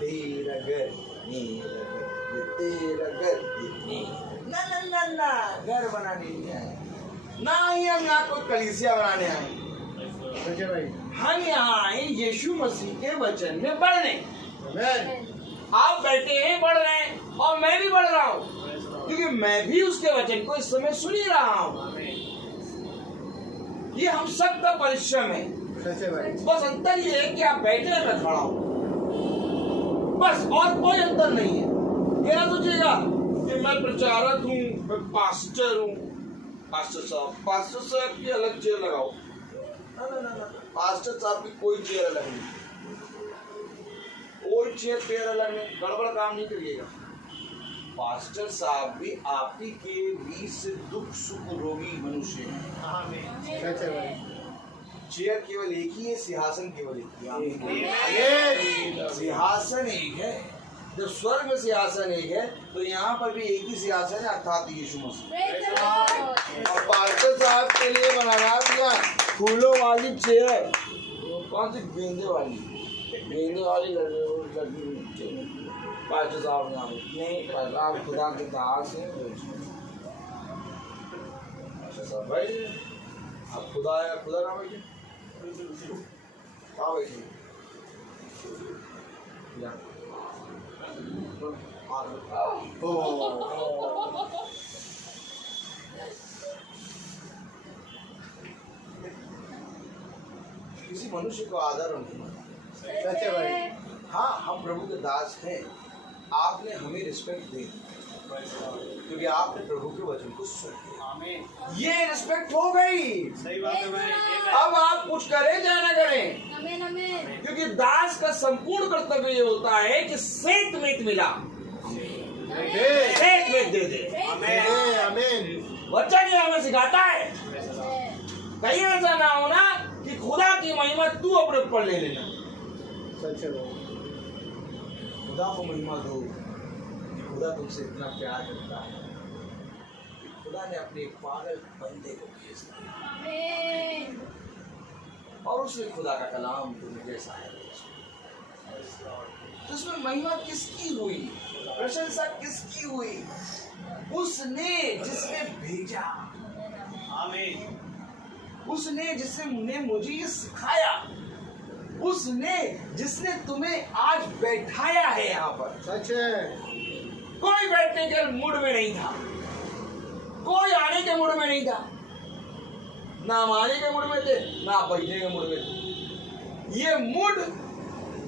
तेरा घर मेरा घर, ये तेरा घर देखने ना ना ना ना घर बनाने नहीं आए, ना ही हम यहाँ कोई कलीसिया बनाने आए। सच्चे भाई। हम यहाँ आए यीशु मसीह के वचन में बढ़ने। आमेन। आप बैठे हैं बढ़ रहे हैं और मैं भी बढ़ रहा हूँ, क्योंकि मैं भी उसके वचन को इस समय सुन ही रहा हूँ। ये हम सब का परिश्रम है। सच्चे भाई। बस अंतर ये है कि आप बैठे हैं मैं खड़ा हूँ, बस, और कोई अंतर नहीं है। ये ना सोचिएगा कि मैं प्रचारक हूँ, मैं पास्टर हूँ। पास्टर साहब की अलग चेयर लगाओ। ना ना ना ना, पास्टर साहब की कोई चेयर अलग नहीं, कोई चेयर पेयर अलग नहीं, गड़बड़ काम नहीं करिएगा। पास्टर साहब भी आप ही के बीच से दुख सुख रोगी मनुष्य हैं। सच्चे भाई। चेयर केवल एक ही है, सिंहासन केवल एक ही है। आमेन। सिंहासन एक है। जब स्वर्ग में सिंहासन एक है तो यहाँ पर भी एक ही सिंहासन है, अर्थात यीशु मसीह। और पास्टर साहब के लिए बनाया गया फूलों वाली चेयर, कौन सी गेंदे वाली लगी पास्टर साहब यहाँ नहीं, आप खुदा के दास हैं। पास्टर साहब भाई आप खुदा है, खुदा कहाँ बैठे? कहाँ बैठे? किसी मनुष्य को आदर नहीं। सच्चे भाई। हाँ, हम प्रभु के दास हैं, आपने हमें रिस्पेक्ट दी क्योंकि आपने प्रभु के वचन को सुना। ये रिस्पेक्ट हो गई। सही बात है भाई। अब आप कुछ करें चाहे ना करें, आमेन आमेन। क्योंकि दास का संपूर्ण कर्तव्य ये होता है कि सेत में मिला, सेत में दे दे। आमेन। बच्चा जो हमें सिखाता है, कहीं ऐसा ना हो ना कि खुदा की महिमा तू अपने ऊपर ले लेना। सच्चे भाई। खुदा को महिमा दो कि खुदा तुमसे इतना प्यार करता है, खुदा ने अपने एक पागल बंदे को भेज दिया आमेन। और उसने खुदा का कलाम तुम्हें जैसा है। तो उसमें महिमा किसकी हुई, प्रशंसा किसकी हुई? उसने जिसने भेजा, आमीन। उसने जिसने मुझे ये सिखाया, उसने जिसने तुम्हें आज बैठाया है यहाँ पर। सच्चे। कोई बैठने के मूड में नहीं था, कोई आने के मूड में नहीं था, ना हम आने के मूड में थे ना आप बैठने के मूड में थे। ये मूड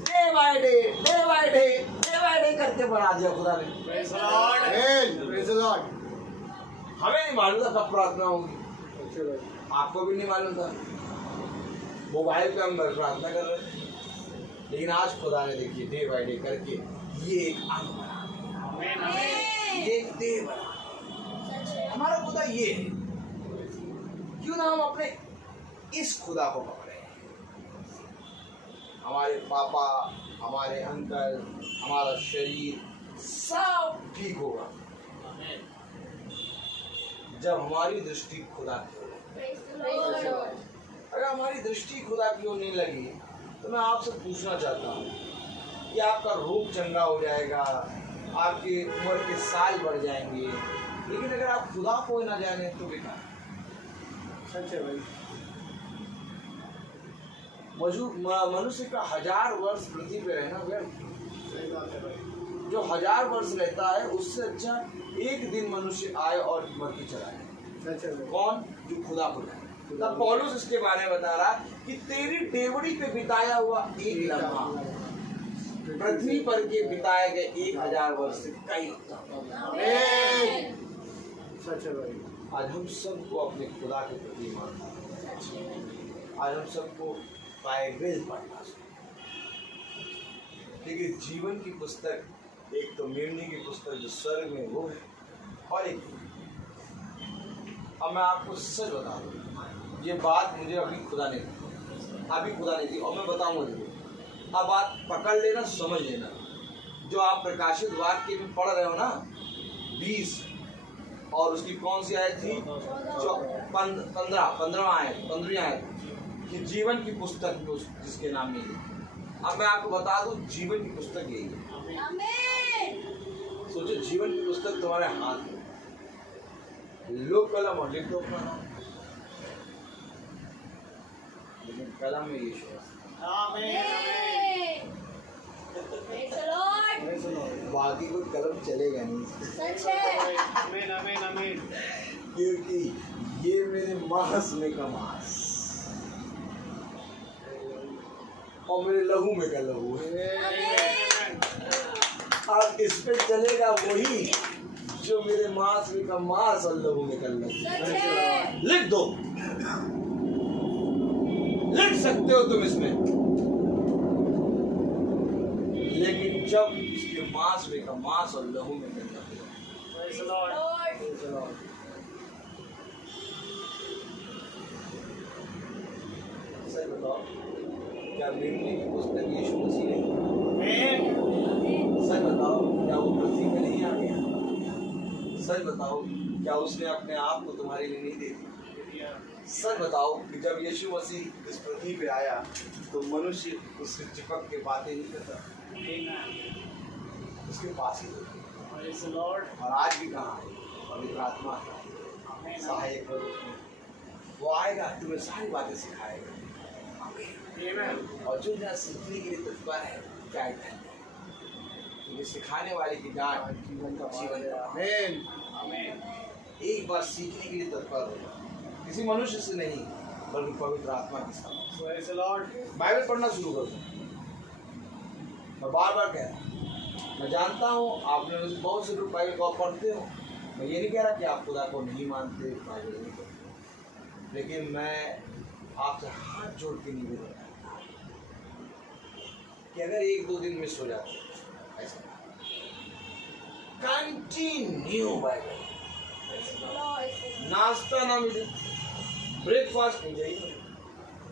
डे बाय डे करके बना दिया खुदा ने। Praise the Lord. Amen. Praise the Lord. हमें नहीं मालूम था कब प्रार्थना होगी, सच्चे भाई। आपको भी नहीं मालूम था। मोबाइल पे हम प्रार्थना कर रहे थे, लेकिन आज खुदा ने देखिए डे बाय डे करके ये एक अंग बना दिया, आमीन, आमीन। ये एक देह बना। हमारा खुदा ये है, क्यों ना हम अपने इस खुदा को पकड़े। हमारे पापा, हमारे अंकल, हमारा शरीर सब ठीक होगा जब हमारी दृष्टि खुदा की हो। अगर हमारी दृष्टि खुदा की होने लगी तो मैं आपसे पूछना चाहता हूँ कि आपका रोग चंगा हो जाएगा, आपकी उम्र के साल बढ़ जाएंगे, लेकिन अगर आप खुदा को ना जाने तो बेकार। सच्चे भाई। मनुष्य का 1000 वर्ष पृथ्वी पे रहना व्यर्थ। सही बात है भाई। जो 1000 वर्ष रहता है उससे अच्छा एक दिन मनुष्य आए और मर के चला जाए। सच्चे भाई। कौन? जो खुदा को जाने। तब पौलुस इसके बारे में बता रहा कि तेरी डेवड़ी पे बिताया हुआ एक लम्हा पृथ्वी पर के बिताए गए 1000 वर्ष से कई आमीन। सच्चे भाई। आज हम सबको अपने खुदा के प्रति मानना है। आज हम सबको बाइबल पढ़ना चाहिए, क्योंकि जीवन की पुस्तक एक तो मेमने की पुस्तक जो स्वर्ग में वो है, और एक अब मैं आपको सच बता दूं, ये बात मुझे अभी खुदा ने दी और मैं बताऊंगा। अब बात पकड़ लेना, समझ लेना। जो आप प्रकाशित वाक्य में पढ़ रहे हो ना 20 और उसकी कौन सी आयत थी? 15वीं आयत कि जीवन की पुस्तक में जिसके नाम में है। अब मैं आपको बता दूं जीवन की पुस्तक यही है। आमीन। सोचो जीवन की पुस्तक तुम्हारे हाथ में, लो कलम और लिख दो अपना नाम, लेकिन कलम में यीशु है। आमीन Praise the Lord. बाकी कोई कलम चलेगा नहीं, सच है। आमीन आमीन आमीन। क्योंकि ये मेरे मांस में का मांस और मेरे लहू में का लहू है। अब इस पे चलेगा वही जो मेरे मांस में का मांस और लहू में का लहू। सच है। लिख दो, लिख सकते हो तुम इसमें, लेकिन जब इसके मांस में का मांस और लहू में का लहू। Praise the Lord. Lord. सही बताओ, क्या मिलने की पुस्तक यीशु मसीह ने? आमीन। सच बताओ, क्या वो पृथ्वी में नहीं आ गया? सच बताओ, क्या उसने अपने आप को तुम्हारे लिए नहीं दे दिया? सच बताओ कि जब यीशु मसीह इस पृथ्वी पे आया तो मनुष्य उससे चिपक के बातें नहीं करता, उसके पास ही होता। Praise the Lord. और आज भी कहाँ है? पवित्र आत्मा है, सहायक है, वो आएगा तुम्हें सारी बातें सिखाएगा। Amen. और जो यहाँ सीखने के लिए तत्पर है, क्या है? क्योंकि सिखाने वाले की डांट जीवन का आमीन। आमीन। एक बार सीखने के लिए तत्पर होगा, किसी मनुष्य से नहीं बल्कि पवित्र आत्मा के साथ। Praise the Lord. बाइबल पढ़ना शुरू कर दो। मैं बार बार कह रहा हूँ, मैं जानता हूँ आपने में से बहुत से लोग बाइबल को पढ़ते हो, मैं ये नहीं कह रहा कि आप खुदा को नहीं मानते, बाइबल नहीं पढ़ते, लेकिन मैं आपसे हाथ जोड़ के निवेदन करता हूँ कि अगर एक दो दिन मिस हो जाते ऐसा कंटिन्यू बाइबल, नाश्ता ना मिले, ब्रेकफास्ट नहीं चाहिए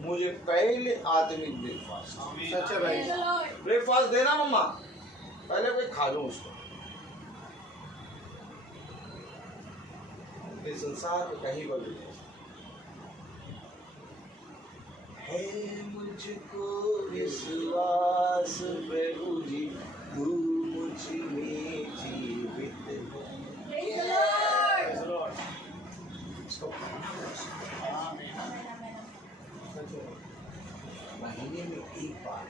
मुझे, पहले आत्मिक ब्रेकफास्ट। सच है भाई। Praise the Lord. ब्रेकफास्ट देना मम्मा, पहले कोई खा लूं उसको। इस संसार में कहीं पर भी है मुझको विश्वास प्रभु जी, तू मुझ में जीवित है। Praise the Lord. Praise the Lord. इसको पढ़ना है। Amen. महीने में एक बार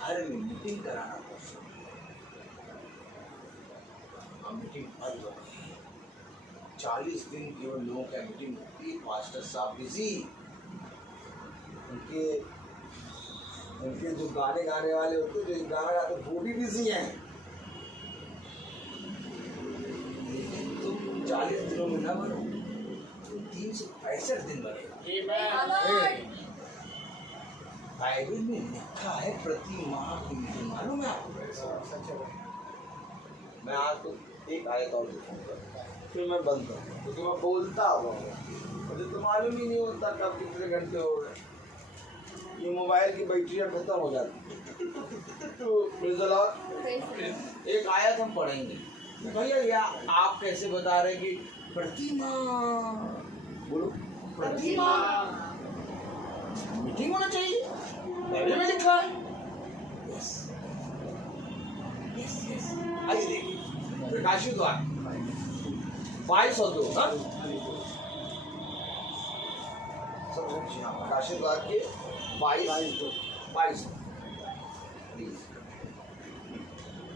घर में मीटिंग कराना पड़ता है। मीटिंग बंद हो गई, 40 दिन केवल लोगों का मीटिंग होती है। पास्टर साहब बिजी, उनके जो गाने गाने वाले होते हैं, जो गाना गाते हैं, वो भी बिजी हैं। लेकिन तुम 40 दिनों में ना बनो, 365 दिन बनेगा। Praise the Lord. बाइबल में लिखा है प्रति माह की मीटिंग, मालूम है आपको? मैं आज तो एक आयत और दिखाऊंगा, फिर मैं बंद करूँगा, क्योंकि मैं बोलता हुआ हूँ, मुझे तो मालूम ही नहीं होता कब कितने घंटे हो गए। ये मोबाइल की बैटरियाँ खत्म हो जाती है। तो praise the Lord। Praise the Lord. एक आयत हम पढ़ेंगे। भैया या आप कैसे बता रहे कि प्रतिमा, बोलो प्रतिमा मीटिंग होना चाहिए, बाइबल में लिखा है। यस यस यस, आइए देखिए प्रकाशित द्वार 22:2 ना, प्रकाशित द्वार के 22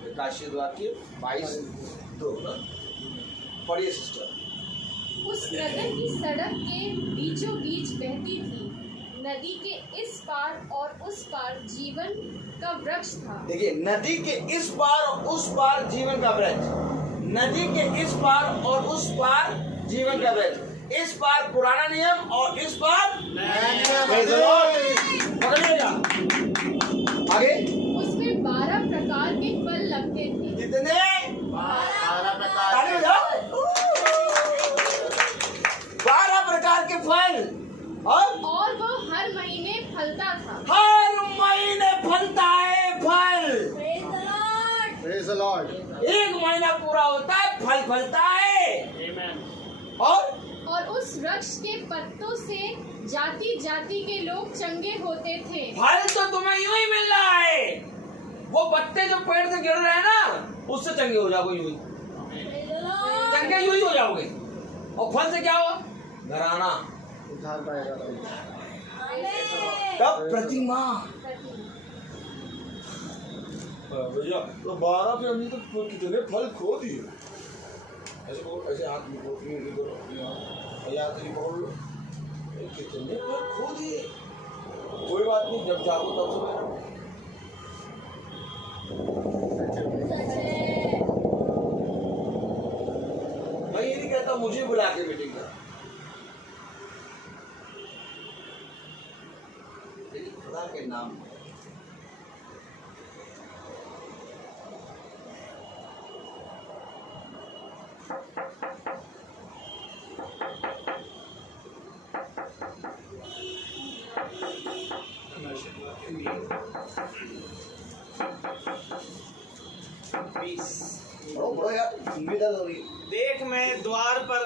प्रकाशित द्वार के 22:2 ना, पढ़िए सिस्टर। उस नगर की सड़क के बीचों बीच बहती थी, नदी के इस पार और उस पार जीवन का वृक्ष था। देखिए, नदी के इस पार और उस पार जीवन का वृक्ष, नदी के इस पार और उस पार जीवन का वृक्ष, इस पार पुराना नियम और इस पार पकड़िएगा आगे। उसमें 12 प्रकार के फल लगते थे। कितने? 12 प्रकार ताली बजाओ। 12 प्रकार के फल, और वो हर महीने फलता था। हर महीने फलता है फल। Praise the Lord. Praise the Lord. एक महीना पूरा होता है, फल फलता है। Amen. और उस वृक्ष के पत्तों से जाति जाति के लोग चंगे होते थे। फल तो तुम्हें यूं ही मिल रहा है, वो पत्ते जो पेड़ से गिर रहे हैं ना, उससे चंगे हो जाओगे यूं ही। चंगे यूं ही हो जाओगे। और फल से क्या होगा? घराना। उधार पाएगा भाई। कब? प्रतिमा। भैया तो 12 पे हमने तो कितने फल खो दिए। ऐसे हाथ में भैया कितने फल खो दिए। कोई बात नहीं, जब जाओ तब से मैं ये नहीं कहता मुझे बुला के मीटिंग कर, लेकिन खुदा के नाम देख मैं द्वार पर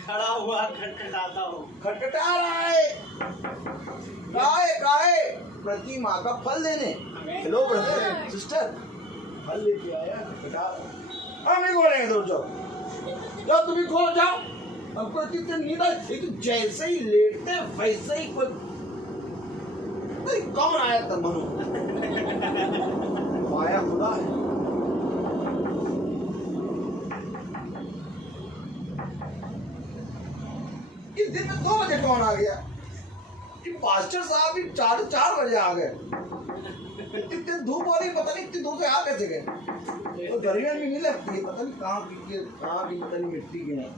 खड़ा हुआ खटखटाता हूँ। खटखटा रहा है। काहे प्रतिमा का फल देने। हेलो ब्रदर सिस्टर, फल लेके आया, खटखटा। हम नहीं खोलेंगे, दूर जाओ, जाओ तुम ही खोलो, जाओ। हमको कितने नींद आई, जैसे ही लेटते वैसे ही कोई कौन आया था मनु। माया खुदा है। इस दिन में 2 बजे कौन आ गया? ये पास्टर साहब भी 4:30 बजे आ गए। इतनी धूप हो रही, पता नहीं इतनी धूप से आ कैसे गए। तो गर्मियों में नहीं लगती है, पता नहीं कहाँ की पता नहीं मिट्टी के हैं।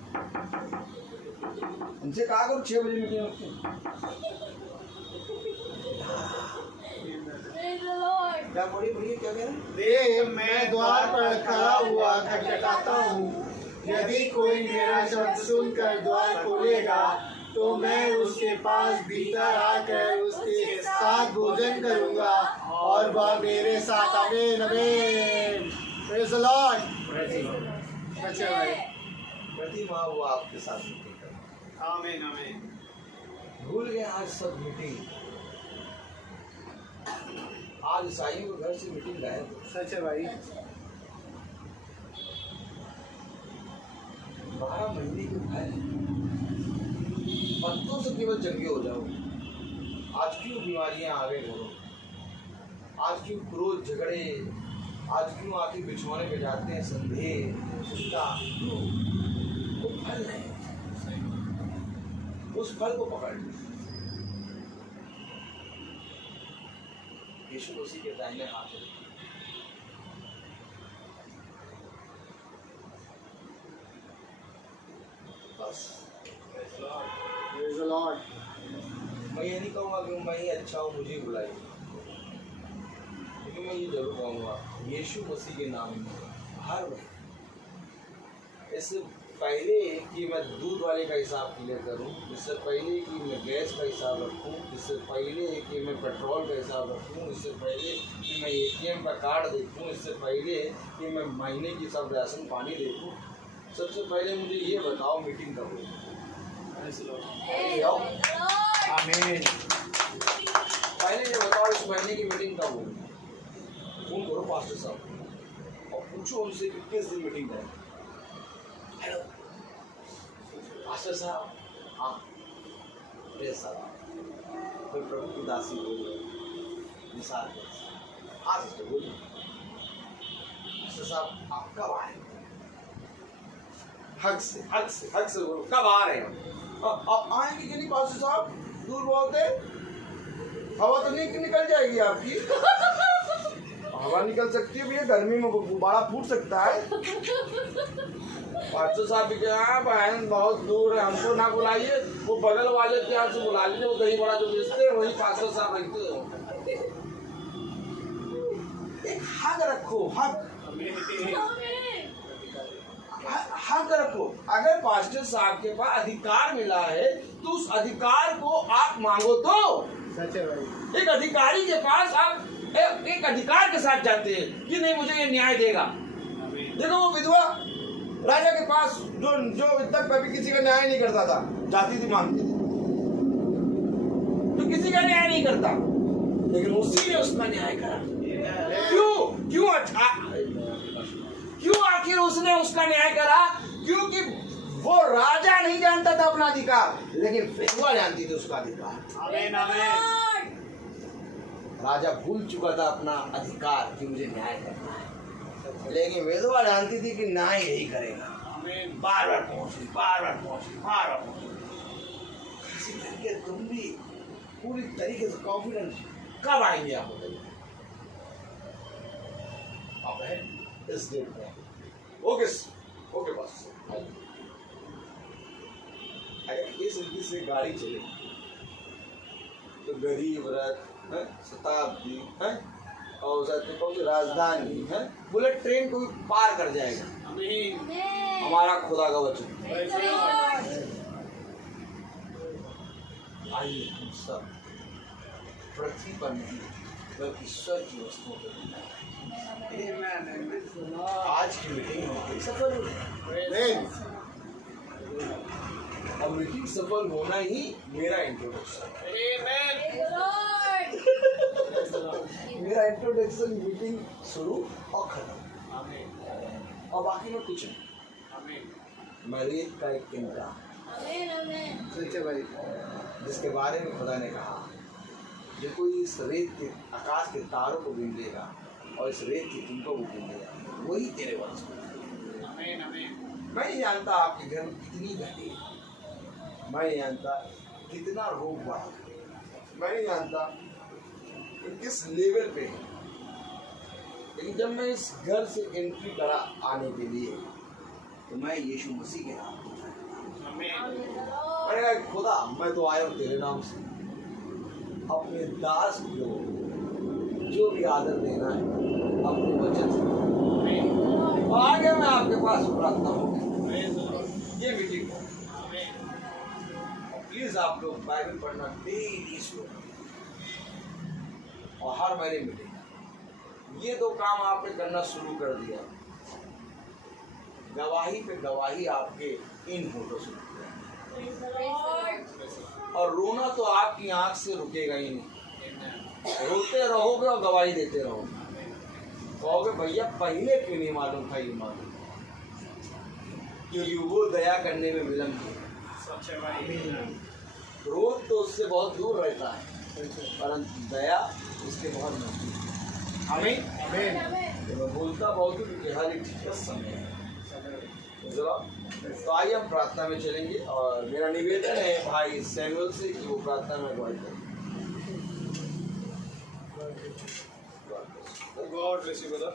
उनसे कहा करो 6 बजे मीटिंग होती है। क्या बोलिए क्या कह रहे हैं? देख मैं द्वार पर खड़ा हुआ खटखटाता हूँ। यदि कोई मेरा शब्द सुनकर द्वार खोलेगा तो मैं उसके पास भीतर आकर उसके साथ भोजन करूंगा और वह मेरे साथ। आमीन आमीन। Praise the Lord. अच्छा भाई, प्रतिमा वो आपके साथ मीटिंग कर। आमीन आमीन। भूल गए आज सब मीटिंग। आज ईसाइयों के घर से मीटिंग गायब। सच है भाई। 12 महीने के फल पत्तों से केवल चंगे हो जाओ। आज क्यों बीमारियां आ गई घरों? आज क्यों क्रोध झगड़े? आज क्यों आके बिछौने पे जाते हैं संदेह चिंता? वो फल है, उस फल को पकड़ लो। यीशु मसीह के दाहिने हाथ में बस। Praise the Lord. मैं ये नहीं कहूँगा कि मैं ही अच्छा हूँ मुझे बुलाइए, लेकिन मैं ये जरूर कहूँगा यीशु मसीह के नाम में हर वक्त, इससे पहले कि मैं दूध वाले का हिसाब क्लियर करूँ, इससे पहले कि मैं गैस का हिसाब रखूँ, इससे पहले कि मैं पेट्रोल का हिसाब रखूँ, इससे पहले कि मैं ATM का कार्ड देखूँ, इससे पहले कि मैं महीने की सब राशन पानी देखूँ, सबसे पहले मुझे ये बताओ मीटिंग कब होगी? आमीन। पहले ये बताओ इस महीने की मीटिंग कब होगी? फोन करो पास्टर साहब और पूछो उनसे कि किस दिन मीटिंग करें। हेलो पास्टर साहब, हाँ प्रेज़ साहब, कोई प्रभु की दासी बोल रहे मिसाल। हाँ सिस्टर बोलिए। पास्टर साहब आप कब आए? हक से बोलो, कब आ रहे हैं? आप आएंगे कि नहीं पास्टर साहब? दूर बहुत है, हवा तो नहीं निकल जाएगी आपकी। हवा निकल सकती है भैया, गर्मी में गुब्बारा फूट सकता है। पास्टर साहब भी क्या बहन बहुत दूर है, हमको ना बुलाइए, वो बगल वाले के यहाँ से बुला लीजिए, वो दही बड़ा जो बेचते हैं वही पास्टर साहब रहते हैं। एक हक रखो, हक रखो। अगर पास्टर साहब के पास अधिकार मिला है तो उस अधिकार को आप मांगो। तो सच है भाई। एक अधिकारी के पास आप एक अधिकार के साथ जाते हैं कि नहीं मुझे ये न्याय देगा। देखो वो विधवा राजा के पास जो तक कभी किसी का न्याय नहीं करता था, जाती थी मांगती थी, तो किसी का न्याय नहीं करता, लेकिन उसी ने उसका न्याय करा। क्यों आखिर उसने उसका न्याय करा, क्योंकि वो राजा नहीं जानता था अपना अधिकार, लेकिन विधवा जानती थी उसका अधिकार। आमीन आमीन। राजा भूल चुका था अपना अधिकार कि मुझे न्याय करना है, लेकिन विधवा जानती थी कि न्याय यही करेगा। बार बार पहुंची, बार बार पहुंची, बार बार पहुंची। इसी तरीके तुम भी पूरी तरीके से कॉन्फिडेंस कब आएंगे आप बताइए? अब है इस डेट में। ओके ओके बस। अगर इस रीति से गाड़ी चले तो गरीब रथ है, शताब्दी है, और कौन सी राजधानी है, बुलेट ट्रेन को भी पार कर जाएगा। हमारा खुदा का वचन। आइए हम सब पृथ्वी पर नहीं बल्कि ईश्वर की वस्तुओं पर आज की मीटिंग सफल हुई, और मीटिंग सफल होना ही मेरा इंट्रोडक्शन। मेरा इंट्रोडक्शन मीटिंग शुरू और खत्म, और बाकी में कुछ नहीं। मैं रेत का एक किनका जिसके बारे में खुदा ने कहा, जो कोई इस रेत के आकाश के तारों को बीन देगा और इस रेत की तुमको भी बीन देगा, वही तेरे वंश में। मैं नहीं जानता आपके घर में कितनी घटी, मैं नहीं जानता कितना रोग बढ़ा, मैं नहीं जानता कि किस लेवल पे है, लेकिन जब मैं इस घर से एंट्री करा आने के लिए, तो मैं यीशु मसीह के नाम मैंने कहा, खुदा मैं तो आया हूँ तेरे नाम से, अपने दास को जो भी आदर देना है अपने वचन से। आगे मैं आपके पास प्रार्थना हूँ ये मीटिंग हो, प्लीज आप लोग बाइबल पढ़ना डेली शुरू, और हर महीने मीटिंग। ये दो काम आपने करना शुरू कर दिया, गवाही पे गवाही आपके इन फोटो से, और रोना तो आपकी आंख से रुकेगा ही नहीं। रोते रहोगे और गवाही देते रहोगे, कहोगे भैया पहले क्यों नहीं मालूम था, ये मालूम, क्योंकि वो दया करने में विलम्ब किया। क्रोध तो उससे बहुत दूर रहता है, परंतु दया उसके बहुत नजदीक। आमीन। मैं बोलता बहुत हूँ कि हर एक चीज का समय है। तो आइए हम प्रार्थना में चलेंगे, और मेरा निवेदन है भाई सैमुअल से कि वो प्रार्थना में अगुवाई करें। God bless you, brother.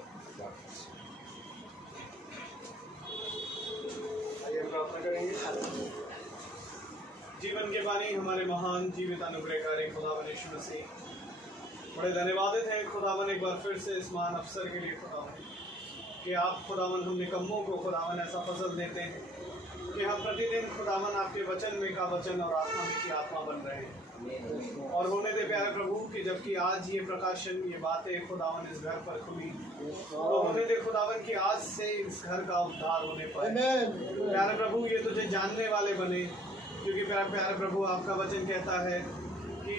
आइए प्रार्थना करेंगे। जीवन के बानी हमारे महान जीवित अनुग्रहकारी खुदावन यीशु मसीह, बड़े धन्यवादित हैं खुदावन एक बार फिर से इस महान अवसर के लिए खुदावन, कि आप खुदावन हम निकम्मों को खुदावन ऐसा फसल देते हैं कि हम प्रतिदिन खुदावन आपके वचन में का वचन और आत्मा में की आत्मा बन रहे हैं। और होने दे प्यारे प्रभु कि जबकि आज ये प्रकाशन ये बातें खुदावन इस घर पर खुली, तो होने दे खुदावन कि आज से इस घर का उद्धार होने पाए। प्यारे प्रभु ये तुझे जानने वाले बने, क्योंकि प्यारे प्रभु आपका वचन कहता है कि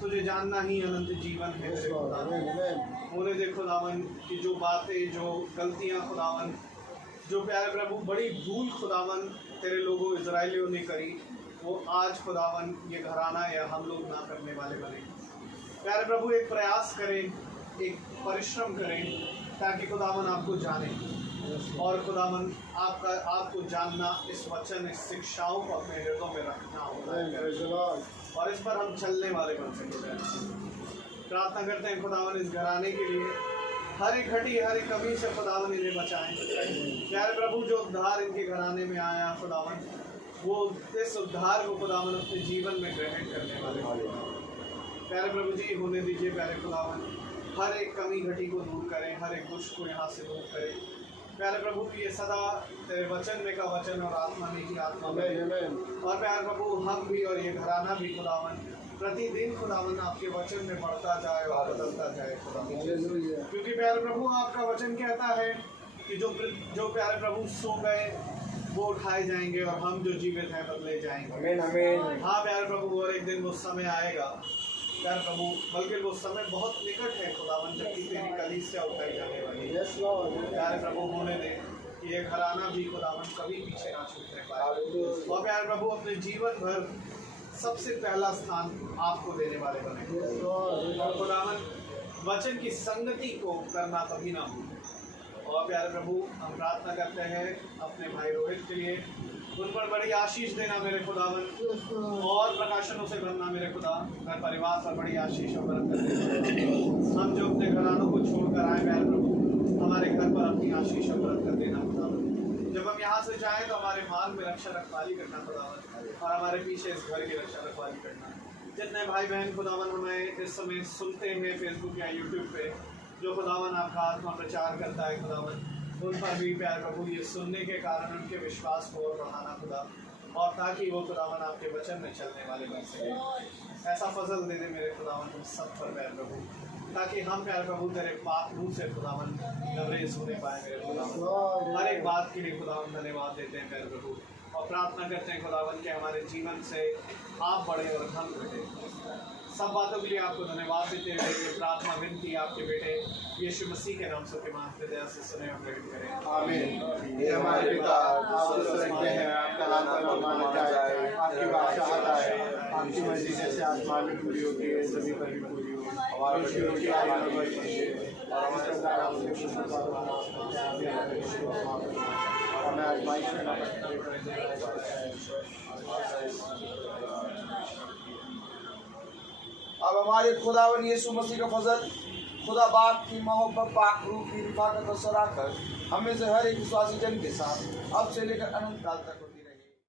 तुझे जानना ही अनंत जीवन है मेरे खुदावन। होने दे खुदावन कि जो बातें जो गलतियां खुदावन, जो प्यारे प्रभु बड़ी भूल खुदावन तेरे लोगों इजराइलियों ने करी, वो आज खुदावन ये घराना या हम लोग ना करने वाले बने। प्यारे प्रभु एक प्रयास करें, एक परिश्रम करें, ताकि खुदावन आपको जाने, और खुदावन आपको जानना, इस वचन इस शिक्षाओं को अपने हृदयों में रखना होगा, और इस पर हम चलने वाले बन सके। प्रार्थना करते हैं खुदावन इस घराने के लिए, हर एक घटी हर एक कमी से खुदावन इन्हें बचाएं। प्यारे प्रभु जो उद्धार इनके घराने में आया खुदावन, वो इस उद्धार को खुदावन अपने जीवन में ग्रहण करने वाले। प्यारे प्रभु जी होने दीजिए प्यारे खुदावन, हर एक कमी घटी को दूर करें, हर एक दुष्ट को यहाँ से दूर करें। प्यारे प्रभु ये सदा तेरे वचन में का वचन और आत्मा में की आत्मा में, और प्यारे प्रभु हम भी और ये घराना भी खुदावन प्रतिदिन खुदावन आपके वचन में बढ़ता जाए और बदलता जाए खुदावन, क्योंकि प्यारे प्रभु आपका वचन कहता है कि जो प्यारे प्रभु सो गए वो उठाए जाएंगे, और हम जो जीवित हैं बदले जाएंगे। आमीन आमीन। हाँ प्यारे प्रभु, और एक दिन वो समय आएगा प्यारे प्रभु, बल्कि वो समय बहुत निकट है खुदावन, जबकि तेरी कलीसिया उठाई जाने वाली है। प्यारे प्रभु होने दे ये घराना भी खुदावन कभी पीछे ना छूटने पाए और प्यारे प्रभु अपने जीवन भर सबसे पहला स्थान आपको देने वाले बने और खुदावन वचन की संगति को करना कभी ना हो। और प्यारे प्रभु हम प्रार्थना करते हैं अपने भाई रोहित के लिए, उन पर बड़ी आशीष देना मेरे खुदावन और प्रकाशनों से भरना मेरे खुदा, घर परिवार पर बड़ी आशीष और बरकत देना। हम जो अपने घरानों को छोड़कर आए प्यारे प्रभु हमारे घर पर अपनी आशीष और बरकत देना खुदावन। जब हम यहाँ से जाएं तो हमारे मार्ग में रक्षा रखवाली करना खुदावन और हमारे पीछे इस घर की रक्षा रखवाली करना। जितने भाई बहन खुदावन हमें इस समय सुनते हैं फेसबुक या यूट्यूब पे, जो खुदावन आपका आत्मा प्रचार करता है खुदावन, उन पर भी प्यार प्रभु ये सुनने के कारण उनके विश्वास को और बढ़ाना खुदा, और ताकि वो खुदावन आपके वचन में चलने वाले बन सके। ऐसा फजल दे दे मेरे खुदावन हम सब पर प्यार प्रभु, ताकि हम प्यार प्रभु तेरे पाक रूप से खुदावन लबरेज होने पाए मेरे खुदावन। हर एक बात के लिए खुदावन धन्यवाद देते हैं प्यार प्रभु और प्रार्थना करते हैं खुदावन के हमारे जीवन से आप बड़े और धन रहे। सब बातों के लिए आपको धन्यवाद देते हुए ये प्रार्थना विनती आपके बेटे यीशु मसीह के नाम से के दया से सुने और ग्रहण करें। आमीन। ये हमारे पिता आप स्वर्ग में हैं, आपका नाम माना जाए, आपकी बादशाहत आए, आपकी मर्जी जैसे आसमान में पूरी होती है जमीन पर भी पूरी हो। हमारी रोटी आज हमें बख्शिए और हमारे साथ हमसे कुछ हमें आजमाइश में न अब हमारे खुदावन यीशु मसीह का फजल, खुदा बाप की मोहब्बत, पाक रूह की रिफाकत और सराहत हमें से हर एक विश्वासी जन के साथ अब से लेकर अनंत काल तक